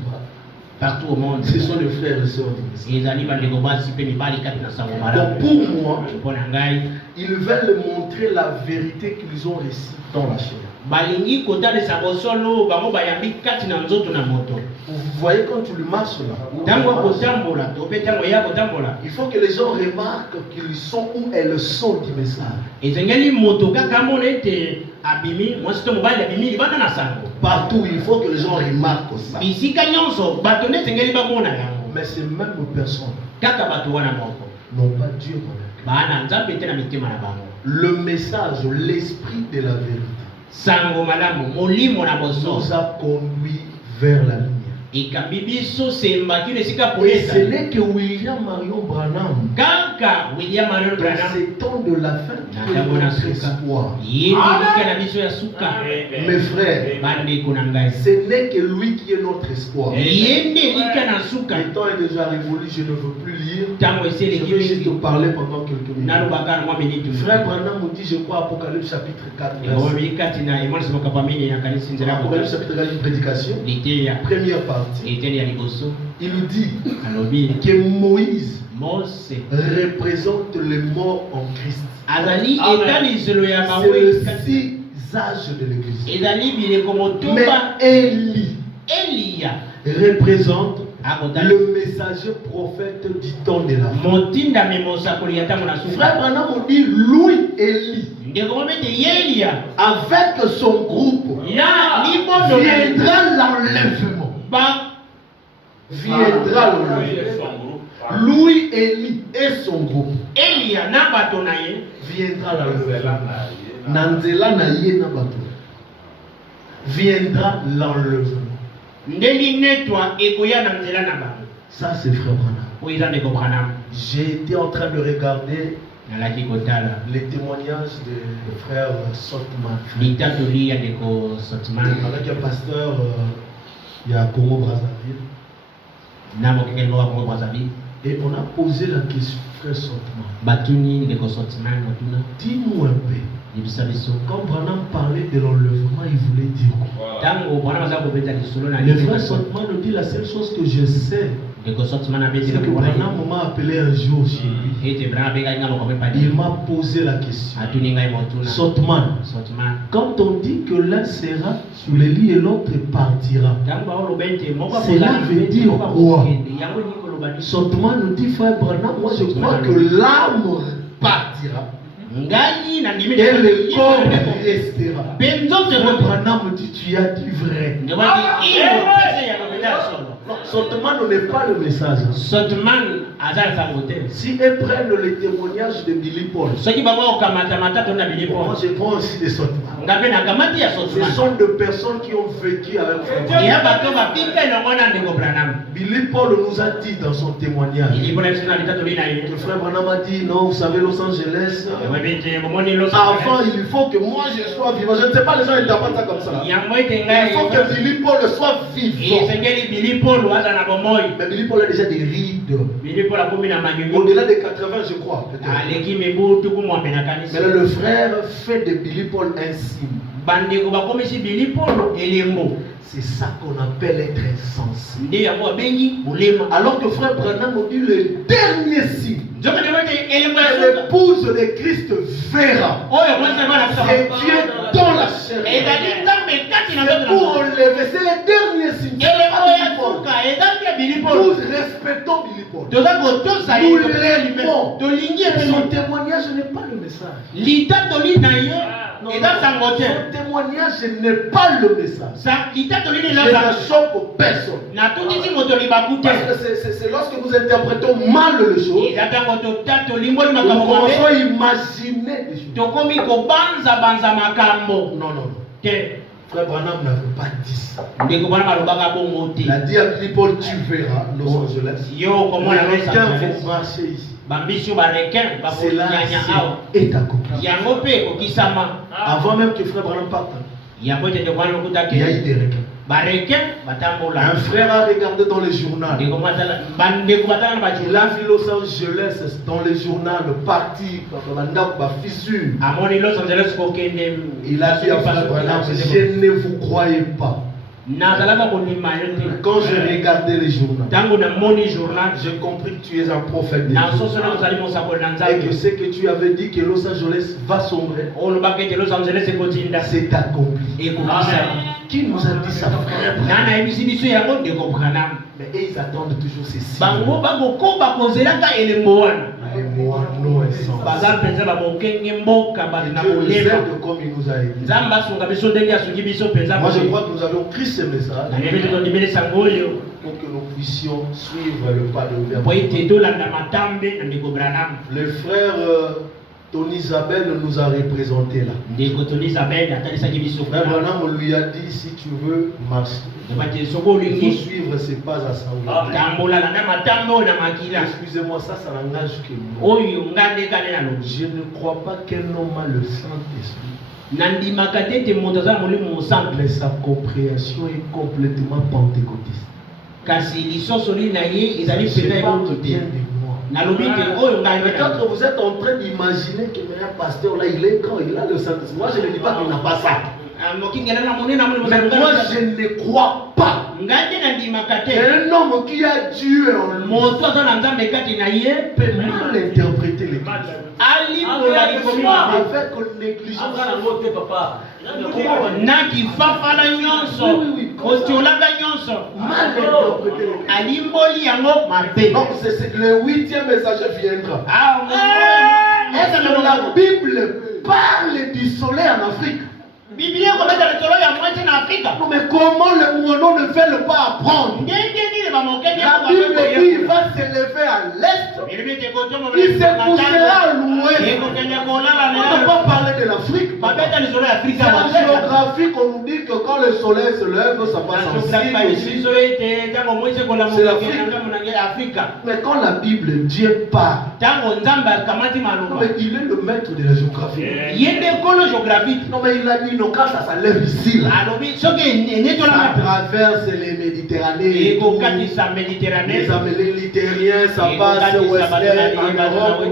partout au monde. ce sont les frères et sœurs du Messie. Ezali bandeko basi mpe mibali kati na sango Donc malamu. pour moi, Mpo na ngai ils veulent montrer la vérité qu'ils ont reçue dans la chair. balingi kotalisa bosolo bango bayambi kati na nzoto na moto. Vous voyez quand tu le marches là, Ntango akotambola to mpe ntango ya kotambola il faut que les gens remarquent qu'ils sont où elles sont du message. ezengeli moto kaka mona ete abimi mwasi to mobali abimi libanda na sango. Partout, il faut que les gens remarquent ça. Bisika nyonso bato nde ezengeli bamona yango. Mais ces mêmes personnes Kaka bato wana moko n'ont pas Dieu dans leur cœur. bana nzambe te na mitema na bango. Le message, l'esprit de la vérité Sango malamu molimo na nous boso a conduits vers la lumière. ikambi biso sembaki na esika Et ce polesa. n'est que William Marion Branham, Kaka William Marion dans Branham ces temps de la fin, qui est Ntango na notre suka espoir. yindi lika na biso ya suka. Mes frères, Bandeko na ngai ce n'est que lui qui est notre espoir. yende lika na suka. Le temps est déjà révolu, je ne veux plus lire. Ntango Je eseleki vais juste te mingi parler pendant quelques minutes. nalobaka na mwa minute Frère Branham nous dit, je crois, Apocalypse chapitre 4, ekobabili kati na emonisi mokapa mingi na kanisi nzela ya Apocalypse koto chapitre 4, une prédication. liteya Première partie, eteni ya liboso il nous dit alobi que Moïse mose représente les morts en Christ. azali etaliselo ya C'est le mawe kati 6 âges de l'Église. ezali bileko motumba. Mais Élie Eliya représente akotali le messager prophète du temps de la fin. motindami mosakoli ya ntango na Frère suka. Branham nous dit, Louis Élie, Ndeko mobete ye Eliya avec son groupe, na libondo na viendra l'enlèvement. ba Viendra l'enlèvement. Louis Élie et son groupe Eliya na bato na ye viendra l'enlèvement. Nanzela na ye na bato. Viendra l'enlèvement. ndeli netwa ekoya na nzela na bango. Ça c'est frère Branham. Oyo eza ndeko Branham. J'ai été en train de regarder Nalaki kotala les témoignages de frère Sotman. litatoli ya ndeko Sotman Avec un pasteur, il y a Congo Brazzaville. na mokengeli moko ya Congo Brazzaville. Et on a posé la question, frère Sotman. Batuni ndeko Sotman motuna Dis-nous un peu. libisa biso. Quand Branham parlait de l'enlèvement, il voulait dire quoi? Tango Branham aza kobeta lisolo na Le frère Sotman nous dit la seule chose que je sais, C'est que Branham m'a appelé un jour chez lui. Il m'a posé la question. Sotman, quand on dit que l'un sera sur le lit et l'autre partira, cela veut dire quoi? Sotman nous dit, frère Branham, moi je crois que l'âme partira et le corps restera. Frère Branham me dit, tu as dit vrai. Non, Sotman n'est pas le message. Si ils prennent le témoignage de Billy Paul, moi je prends aussi des Sotman. Ce sont des personnes qui ont vécu avec Frère. Billy Paul nous a dit dans son témoignage que Frère Branham a dit, non, vous savez, Los Angeles, avant il faut que moi je sois vivant. Je ne sais pas, les gens interprètent ça comme ça. Il faut que Billy Paul soit vivant. Mais Billy Paul a déjà des rides. Au-delà des 80, je crois. Mais là, le frère fait de Billy Paul un signe. C'est ça qu'on appelle être insensible. Alors que frère Branham nous dit le dernier signe. L'épouse de Christ verra. C'est Dieu dans la chair. C'est pour enlever. C'est le dernier signe. Nous respectons Billy Paul. Nous l'aimons. Son témoignage n'est pas le message. Son témoignage n'est pas le message. Je ne choque personne. Parce que c'est lorsque nous interprétons mal les choses, nous commençons à imaginer des choses. Non. Frère Branham n'avait pas dit ça. Il a dit à Billy Paul, tu verras Los Angeles. Les requins vont marcher ici. Cela est accompli. Avant même que frère Branham parte, il y a eu des requins. Un frère a regardé dans le journal. Il a vu Los Angeles dans le journal, parti, fissure. Il a dit à frère Branham, je ne vous croyais pas. Quand j'ai regardé le journal, j'ai compris que tu es un prophète de Dieu. Et que ce que tu avais dit que Los Angeles va sombrer, c'est accompli. Qui nous a dit ça, frère? Mais ils attendent toujours ces signes. Et moi, non, et sans. Dieu les aide comme il nous a aidés. Moi, je crois que nous avons pris ce message pour que nous puissions suivre le pas de Branham. Le frère Tony Isabelle nous a représentés là. Frère Branham, on lui a dit, si tu veux marcher, il faut suivre ses pas à sa route. Excusez-moi, ça n'engage que moi. Je ne crois pas qu'un homme a le Saint-Esprit. Mais sa compréhension est complètement pentecôtiste. Mais quand vous êtes en train d'imaginer que un pasteur là, il est quand il a le Saint-Esprit. Moi je ne dis pas qu'il n'a pas ça. Mais moi je ne crois pas. Un homme qui a Dieu en lui peut mal interpréter les choses. Avec négligence. Donc le 8e messager viendra. Est-ce que la Bible parle du soleil en Afrique? Non, mais comment le moineau ne fait le pas apprendre? La Bible dit qu'il va s'élever à l'est, il se couchera à l'ouest. On ne peut pas parler de l'Afrique. C'est la géographie qu'on nous dit que quand le soleil se lève, ça passe en signe. C'est l'Afrique. Mais quand la Bible, Dieu parle, mais il est le maître de la géographie. Non, mais il a dit non, quand ça lève ici, là, ça traverse les Méditerranées. Les Litériens, ça passe Wesley en Europe.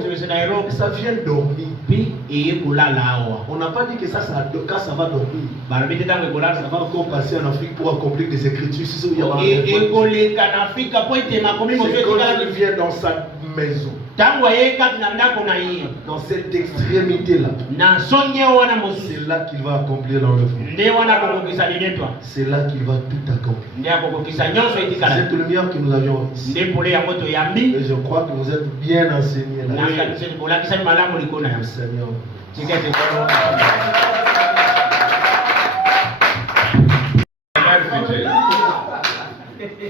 Ça vient dormir. On n'a pas pas dit que ça quand ça va dormir. balobi te ntango ekolala Ça va encore passer en Afrique pour accomplir des écritures. Si il y a ekoleka na afrika mpo ete makomi mosusu c'est quand etikala il vient dans sa maison, ntango aye kati na ndako na ye dans cette extrémité-là, na songe wana mosusu c'est là qu'il va accomplir l'enlèvement. nde wana akokokisa linetwa C'est là qu'il va tout accomplir. nde akokokisa nyonso etikala Cette lumière que nous avions ici. nde pole yango toyambi Et je crois que vous êtes bien enseignés là. nakaniseni bolakisani malamu likolo na Le yo Seigneur. tika ete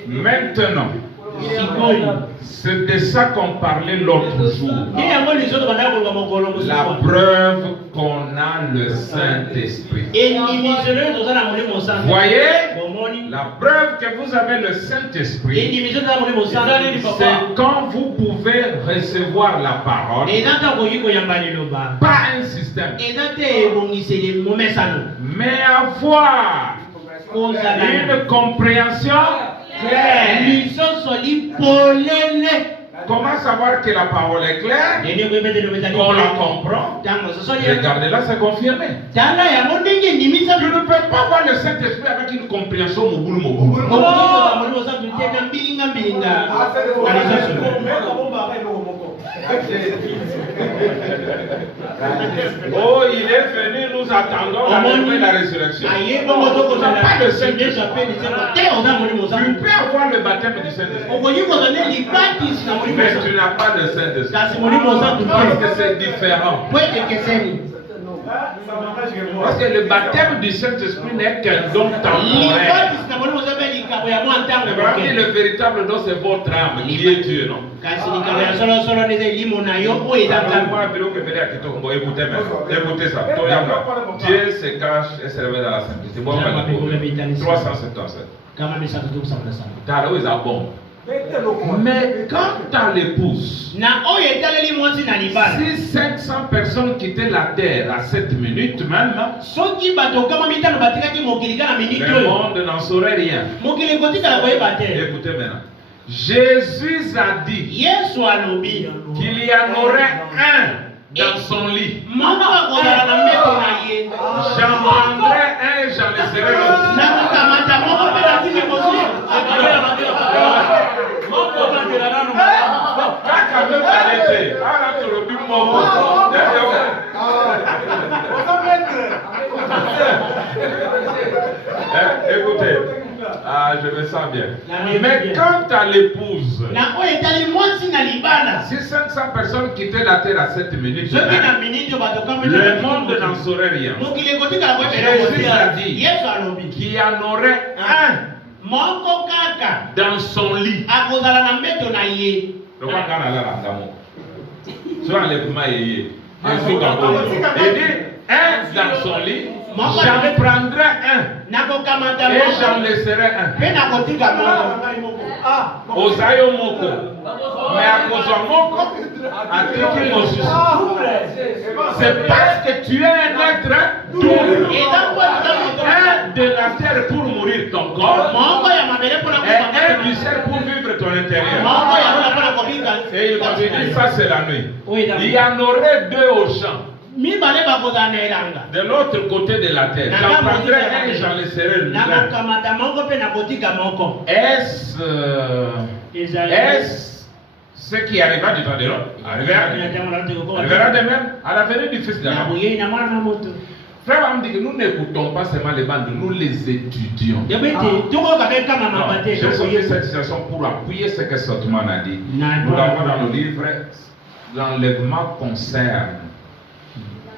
Maintenant, sikoyo c'est de ça qu'on parlait l'autre jour. nde yango lizoto bandaka koluka mokolo mosusu La preuve qu'on a le Saint-Esprit. endimiso oyo toza na molimo sanza Voyez, bomoni la preuve que vous avez le Saint-Esprit, endimiso toza na molimo sanza nini papa c'est quand vous pouvez recevoir la parole, eza ntango okoki koyamba liloba pas un système, eza te ebongiseli momesano mais avoir kozala une compréhension claire. lisoso lipolele Comment savoir que la parole est claire? nini koyebeteli obezali On la comprend. ntango sosoli Regardez là, c'est confirmé. tala yango ndenge endimisa Tu ne peux pas voir le Saint-Esprit avec une compréhension mobulu mobulu. okoki koza molimo sanza te na mbilinga mbilinga na lisoso Oh, il est venu, nous attendons la nouvelle la résurrection. aye bongo tokozala Pas le Saint-Esprit. te oza molimo Tu sanza peux avoir le baptême du Saint-Esprit, okoki kozala ne libatisi na molimo mais sanza tu n'as pas le Saint-Esprit. kasi molimo sanza Parce te que c'est différent. po ekekeseni Parce que le baptême du Saint-Esprit n'est qu'un don temporaire. libatisi na molimo sanza mpe likabo ya mwa ntango Mais vraiment, moke le véritable don, c'est votre âme qui est Dieu, non? kasi likabo ya solosolo nde eza elimo na yo oyo eza nzambe Écoutez ça. Dieu se cache et se révèle dans la simplicité. Bon, 377. kama misato tokusabala sana T'as où ils ont bon. Mais quand t'as l'épouse, na oyo etaleli mwasi na libala si 500 personnes quittaient la terre à 7 minutes même, soki bato kama mitano batikaki mokili kaka miniti le oyo monde n'en saurait rien. mokili ekotikala koyeba te Écoutez maintenant. Jésus a dit yesu alobi qu'il y en aurait un dans son lit. moko akozala na mbeto na ye J'en prendrai un et j'en laisserai l'autre. nakokamata moko mpe natiki mosusu moko bandela nano Kaka même arrêté. Ah, tu le dis moko. Écoutez, je me sens bien. Mais quand à l'épouse, na oyo etali mwasi na libala si 500 personnes quittaient la terre à 7 minutes, soki na miniti oyo bato kama le monde n'en saurait rien. mokili ekotikala Jésus a dit yesu alobi qu'il y en aurait un moko kaka dans son lit. akozala na mbeto na ye Le roi Ghana là, là, d'amour. Sur l'enlèvement, il dit un dans son lit, j'en prendrai un nakokamata et j'en laisserai un. mpe nakotika moko Osayo moko, mais à cause de moko, à tiki mosusu. C'est parce que tu es un être double. Un de la terre pour mourir ton corps moko ya mabele mpona et un du ciel pour vivre ton intérieur. moko yango mpona kobika Et il continue, ça c'est la nuit. Il y en aurait deux au champ. mibale bakozala na elanga De l'autre côté de la terre. J'en prendrai un et j'en laisserai l'autre. nakokamata moko mpe nakotika moko Est-ce ce qui arriva du temps de l'homme? Arrivera de même à la venue du Fils de l'homme. boyei na mwana na moto Frère, on dit que nous n'écoutons pas seulement les bandes, nous les étudions. yango ete tokoyoka mpe kama Non, maba te j'ai sorti cette situation pour appuyer ce que Sotman a dit. Nous l'avons dans le livre. L'enlèvement concerne.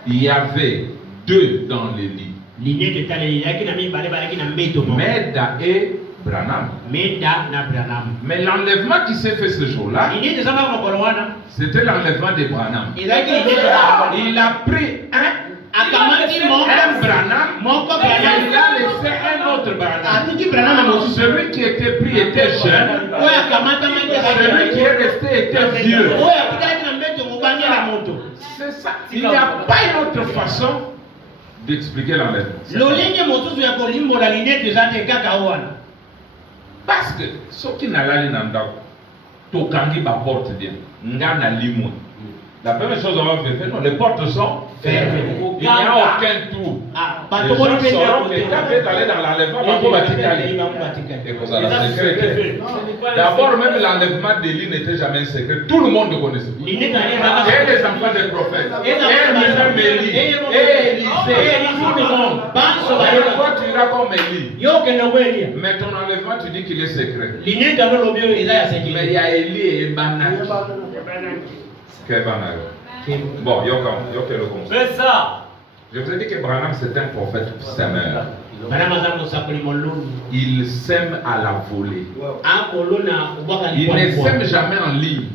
Il y avait deux dans les lits. linie etaleli ezalaki na mibale balaki na mbeto moko Meda et Branham. meda na branam Mais l'enlèvement qui s'est fait ce jour-là, linie ezalaka mokolo wana c'était l'enlèvement de Branham. ezalaki linie Il a pris akamati un moko Branham moko et il branam a laissé un autre Branham. atiki branam na mosusu Celui qui était pris était jeune, oyo akamatamaki celui qui est resté était vieux. oyo atikalaki na mbeto mobangi na moto C'est ça. Il n'y a pas une autre façon d'expliquer l'enlèvement. lolenge mosusu ya kolimbola linie eza te kaka wana Parce que ce qui n'a pas l'enlèvement, tokangi ba porte bien, nga na limon. La première chose on va faire, non, les portes sont fermées. Il n'y a aucun trou. Les gens sauront que quand tu es allé dans l'enlèvement, et vous allez secret. D'abord, même l'enlèvement d'Élie n'était jamais un secret. Tout le monde le connaissait. Et les enfants des prophètes, et même Élie, et Élisée, tout le monde. Et toi, tu iras comme Élie. Mais ton enlèvement, tu dis qu'il est secret. Mais il y a Élie et Banak. Bon, c'est ça. Je vous ai dit que Branham c'est un prophète sémeur. Il sème à la volée. Il ne sème jamais en ligne.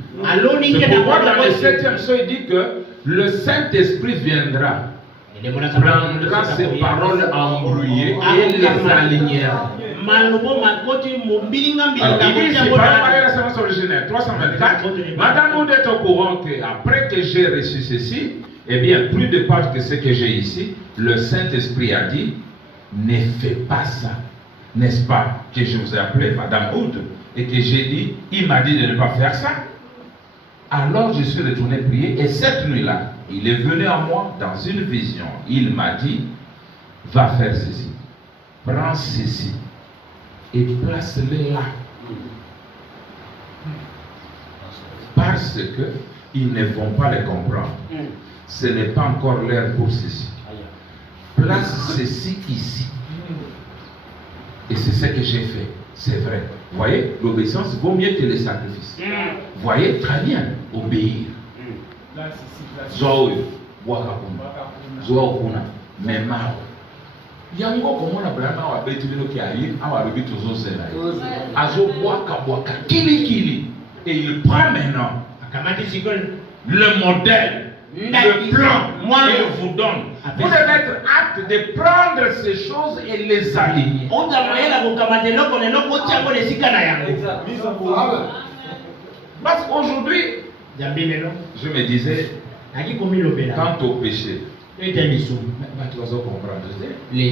C'est pourquoi dans le 7e son il dit que le Saint-Esprit viendra, prendra ses paroles embrouillées et les alignera. Alors, il dit ici, par la séance originelle, 324, Madame Oud est au courant qu'après que j'ai reçu ceci, eh bien, plus de part que ce que j'ai ici, le Saint-Esprit a dit, ne fais pas ça. N'est-ce pas que je vous ai appelé Madame Oud et que j'ai dit, il m'a dit de ne pas faire ça. Alors je suis retourné prier et cette nuit-là, il est venu à moi dans une vision. Il m'a dit, va faire ceci, prends ceci et place-les là. Parce que ils ne vont pas les comprendre. Ce n'est pas encore l'heure pour ceci. Place ceci ici. Et c'est ce que j'ai fait. C'est vrai. Vous voyez, l'obéissance vaut mieux que les sacrifices. Vous voyez, très bien, obéir. Zoé, Wakakuna, Memao. Yango comme on a vraiment à Bétulino qui arrive, à Rubi toujours c'est là. Azo Waka, Kili. Et il prend maintenant le modèle. Le plan, moi je vous donne. Vous devez être apte de prendre ces choses et les aligner. Parce qu'aujourd'hui, je me disais, quant au péché, les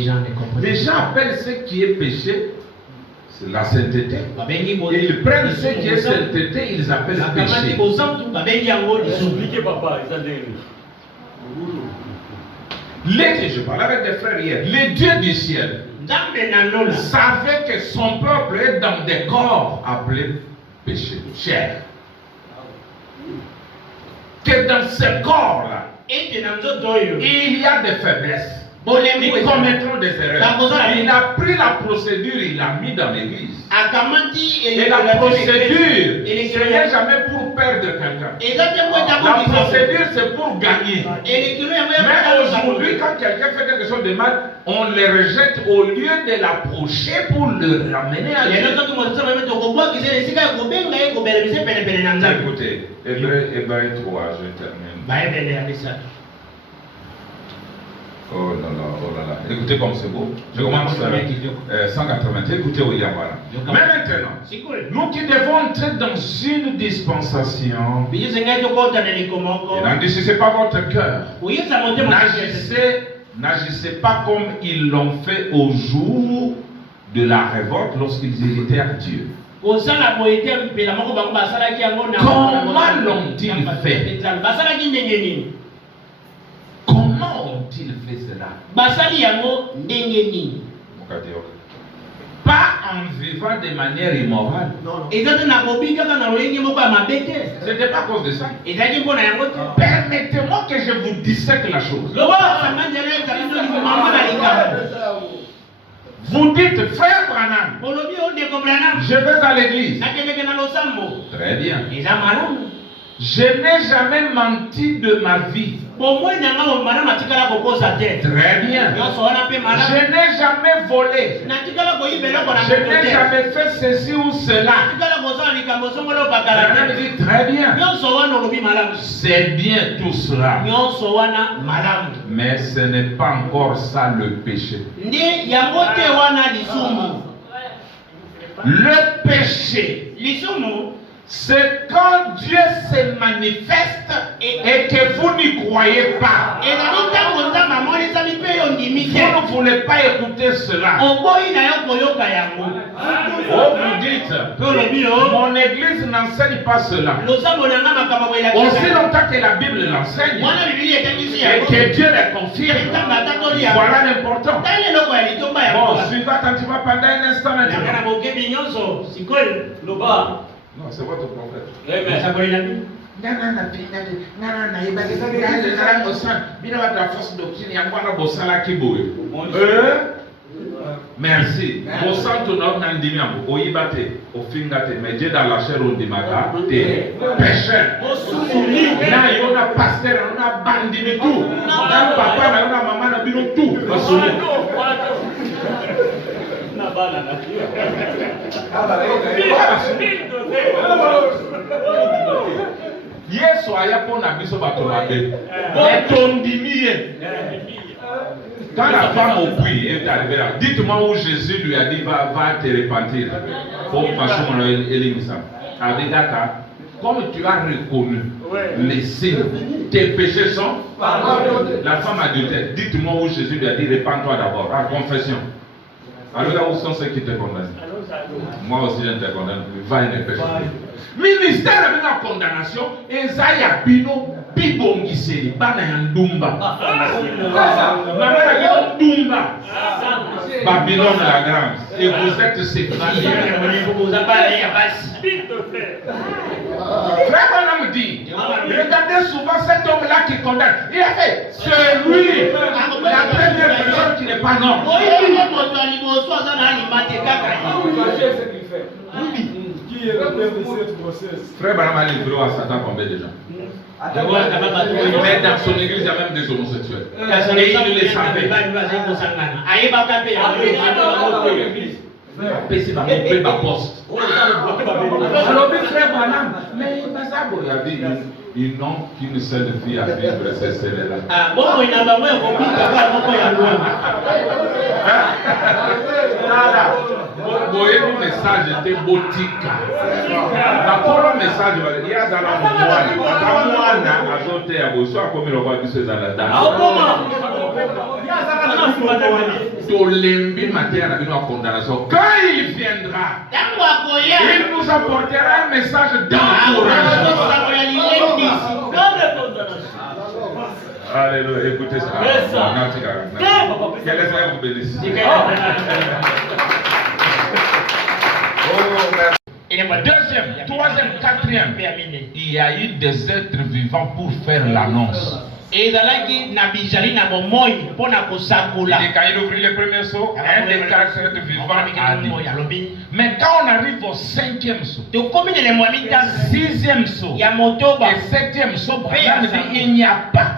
gens ne comprennent pas. Les gens appellent ce qui est péché, c'est la sainteté. Et ils prennent ce qui est sainteté, ils appellent péché. Je parlais avec des frères hier. Les dieux du ciel savaient que son peuple est dans des corps appelés péché, chair. Que dans ce corps-là, il y a des faiblesses. Ils commettront des erreurs. Il a pris la procédure, il l'a mis dans l'église. Et la procédure, ce n'est jamais pour perdre quelqu'un. La procédure, c'est pour gagner. Mais aujourd'hui, quand quelqu'un fait quelque chose de mal, on le rejette au lieu de l'approcher pour le ramener à Dieu. Écoutez, Hébreu 3, je termine. Oh là là. Écoutez comme c'est beau. Je commence 180. Écoutez William, voilà. Mais maintenant, nous qui devons entrer dans une dispensation, n'endurcissez pas votre cœur. N'agissez pas comme ils l'ont fait au jour de la révolte lorsqu'ils irritèrent Dieu. Comment l'ont-ils fait? Comment ont-ils fait cela? Pas en vivant de manière immorale. Ce n'était pas à cause de ça. Permettez-moi que je vous dissèque la chose. Vous dites, frère Branham, je vais à l'église. Très bien. Je n'ai jamais menti de ma vie. Très bien. Je n'ai jamais volé. Je n'ai jamais fait ceci ou cela. Très bien. C'est bien tout cela. Mais ce n'est pas encore ça le péché. Le péché, c'est quand Dieu se manifeste et que vous n'y croyez pas. Vous ne voulez pas écouter cela. Oh, vous dites, mon église n'enseigne pas cela. Aussi longtemps que la Bible l'enseigne et que Dieu le confirme, voilà l'important. Bon, suivez attentivement pendant un instant maintenant. Non, c'est votre prophète. Merci. Au centre nord n'andimiamo, au ibate, au fingate, mais Dieu dans la chair on dimaga, t'es pécheur. Là, il y a un pasteur, on a bandit de tout. Là, papa, on a maman, on a bino tout. Yesu ayapona biso bato mabe. Etondimie. Quand la femme au puits est arrivée là, dites-moi où Jésus lui a dit va te repentir. Comme tu as reconnu les signes, tes péchés sont la femme adultère. Dites-moi où Jésus lui a dit repens-toi d'abord, en confession. Alors là où sont ceux qui te condamnent? Moi aussi je ne te condamne plus. Va et ne pêche plus. Ministère avec la condamnation, Esaïa Bino, Bibongiseli, Bana Yandumba. Maman Yandumba. Babylone la grande. Et vous êtes ses filles. Frère Branham dit, regardez souvent cet homme-là qui condamne. Il a fait, c'est lui, la première personne qui n'est pas non. Frère Branham a livré à Satan combien de gens? Mais dans son église, il y a même des homosexuels. Et il ne les savait. PC va monter ma poste. Alors, frère Branham, mais il a dit, ils n'ont qu'une seule fille à vivre, c'est celle-là. Vous voyez, le message était boutique. D'abord, le message, il y a dans la quand il viendra, il nous apportera un message d'encouragement. Alléluia, écoutez ça. Que les frères vous bénissent. Deuxième, troisième, quatrième, il y a eu des êtres vivants pour faire l'annonce. Et quand il ouvrit le premier saut, un des quatre êtres vivants a dit. Mais quand on arrive au cinquième saut, sixième saut et septième saut, il n'y a pas.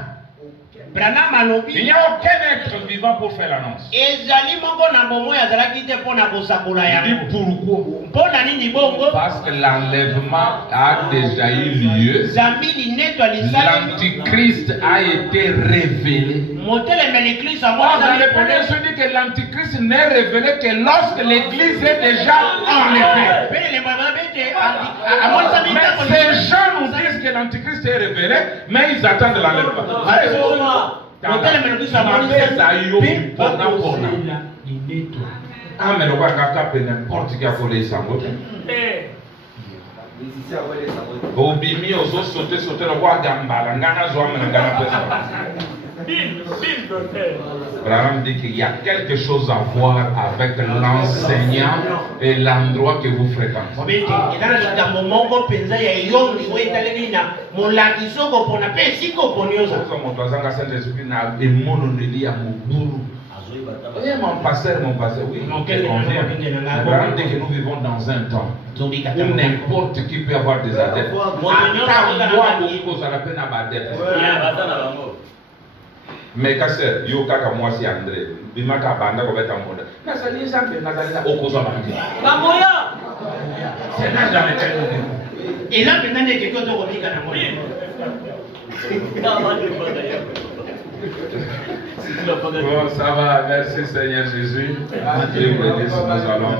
Il n'y a aucun être vivant pour faire l'annonce. Il dit pourquoi? Parce que l'enlèvement a déjà eu lieu. L'antichrist a été révélé. Dans le premier, je dis que l'antichrist n'est révélé que lorsque l'église est déjà enlevée. Mais ces gens nous disent que l'antichrist est révélé, mais ils attendent l'enlèvement. Branham dit qu'il y a quelque chose à voir avec l'enseignant et l'endroit que vous fréquentez. Mon pasteur, oui, Branham dit que nous vivons dans un temps où n'importe qui peut avoir des adeptes. Mais Kasser, yo kaka moi si André, bimaka banda ko beta moda. Na sali zambe na sali okozo bandi. Bamoya. C'est n'a jamais été. Et là maintenant il y a quelque chose de robika na moya. Bon, ça va, merci Seigneur Jésus. Dieu bénisse, nous allons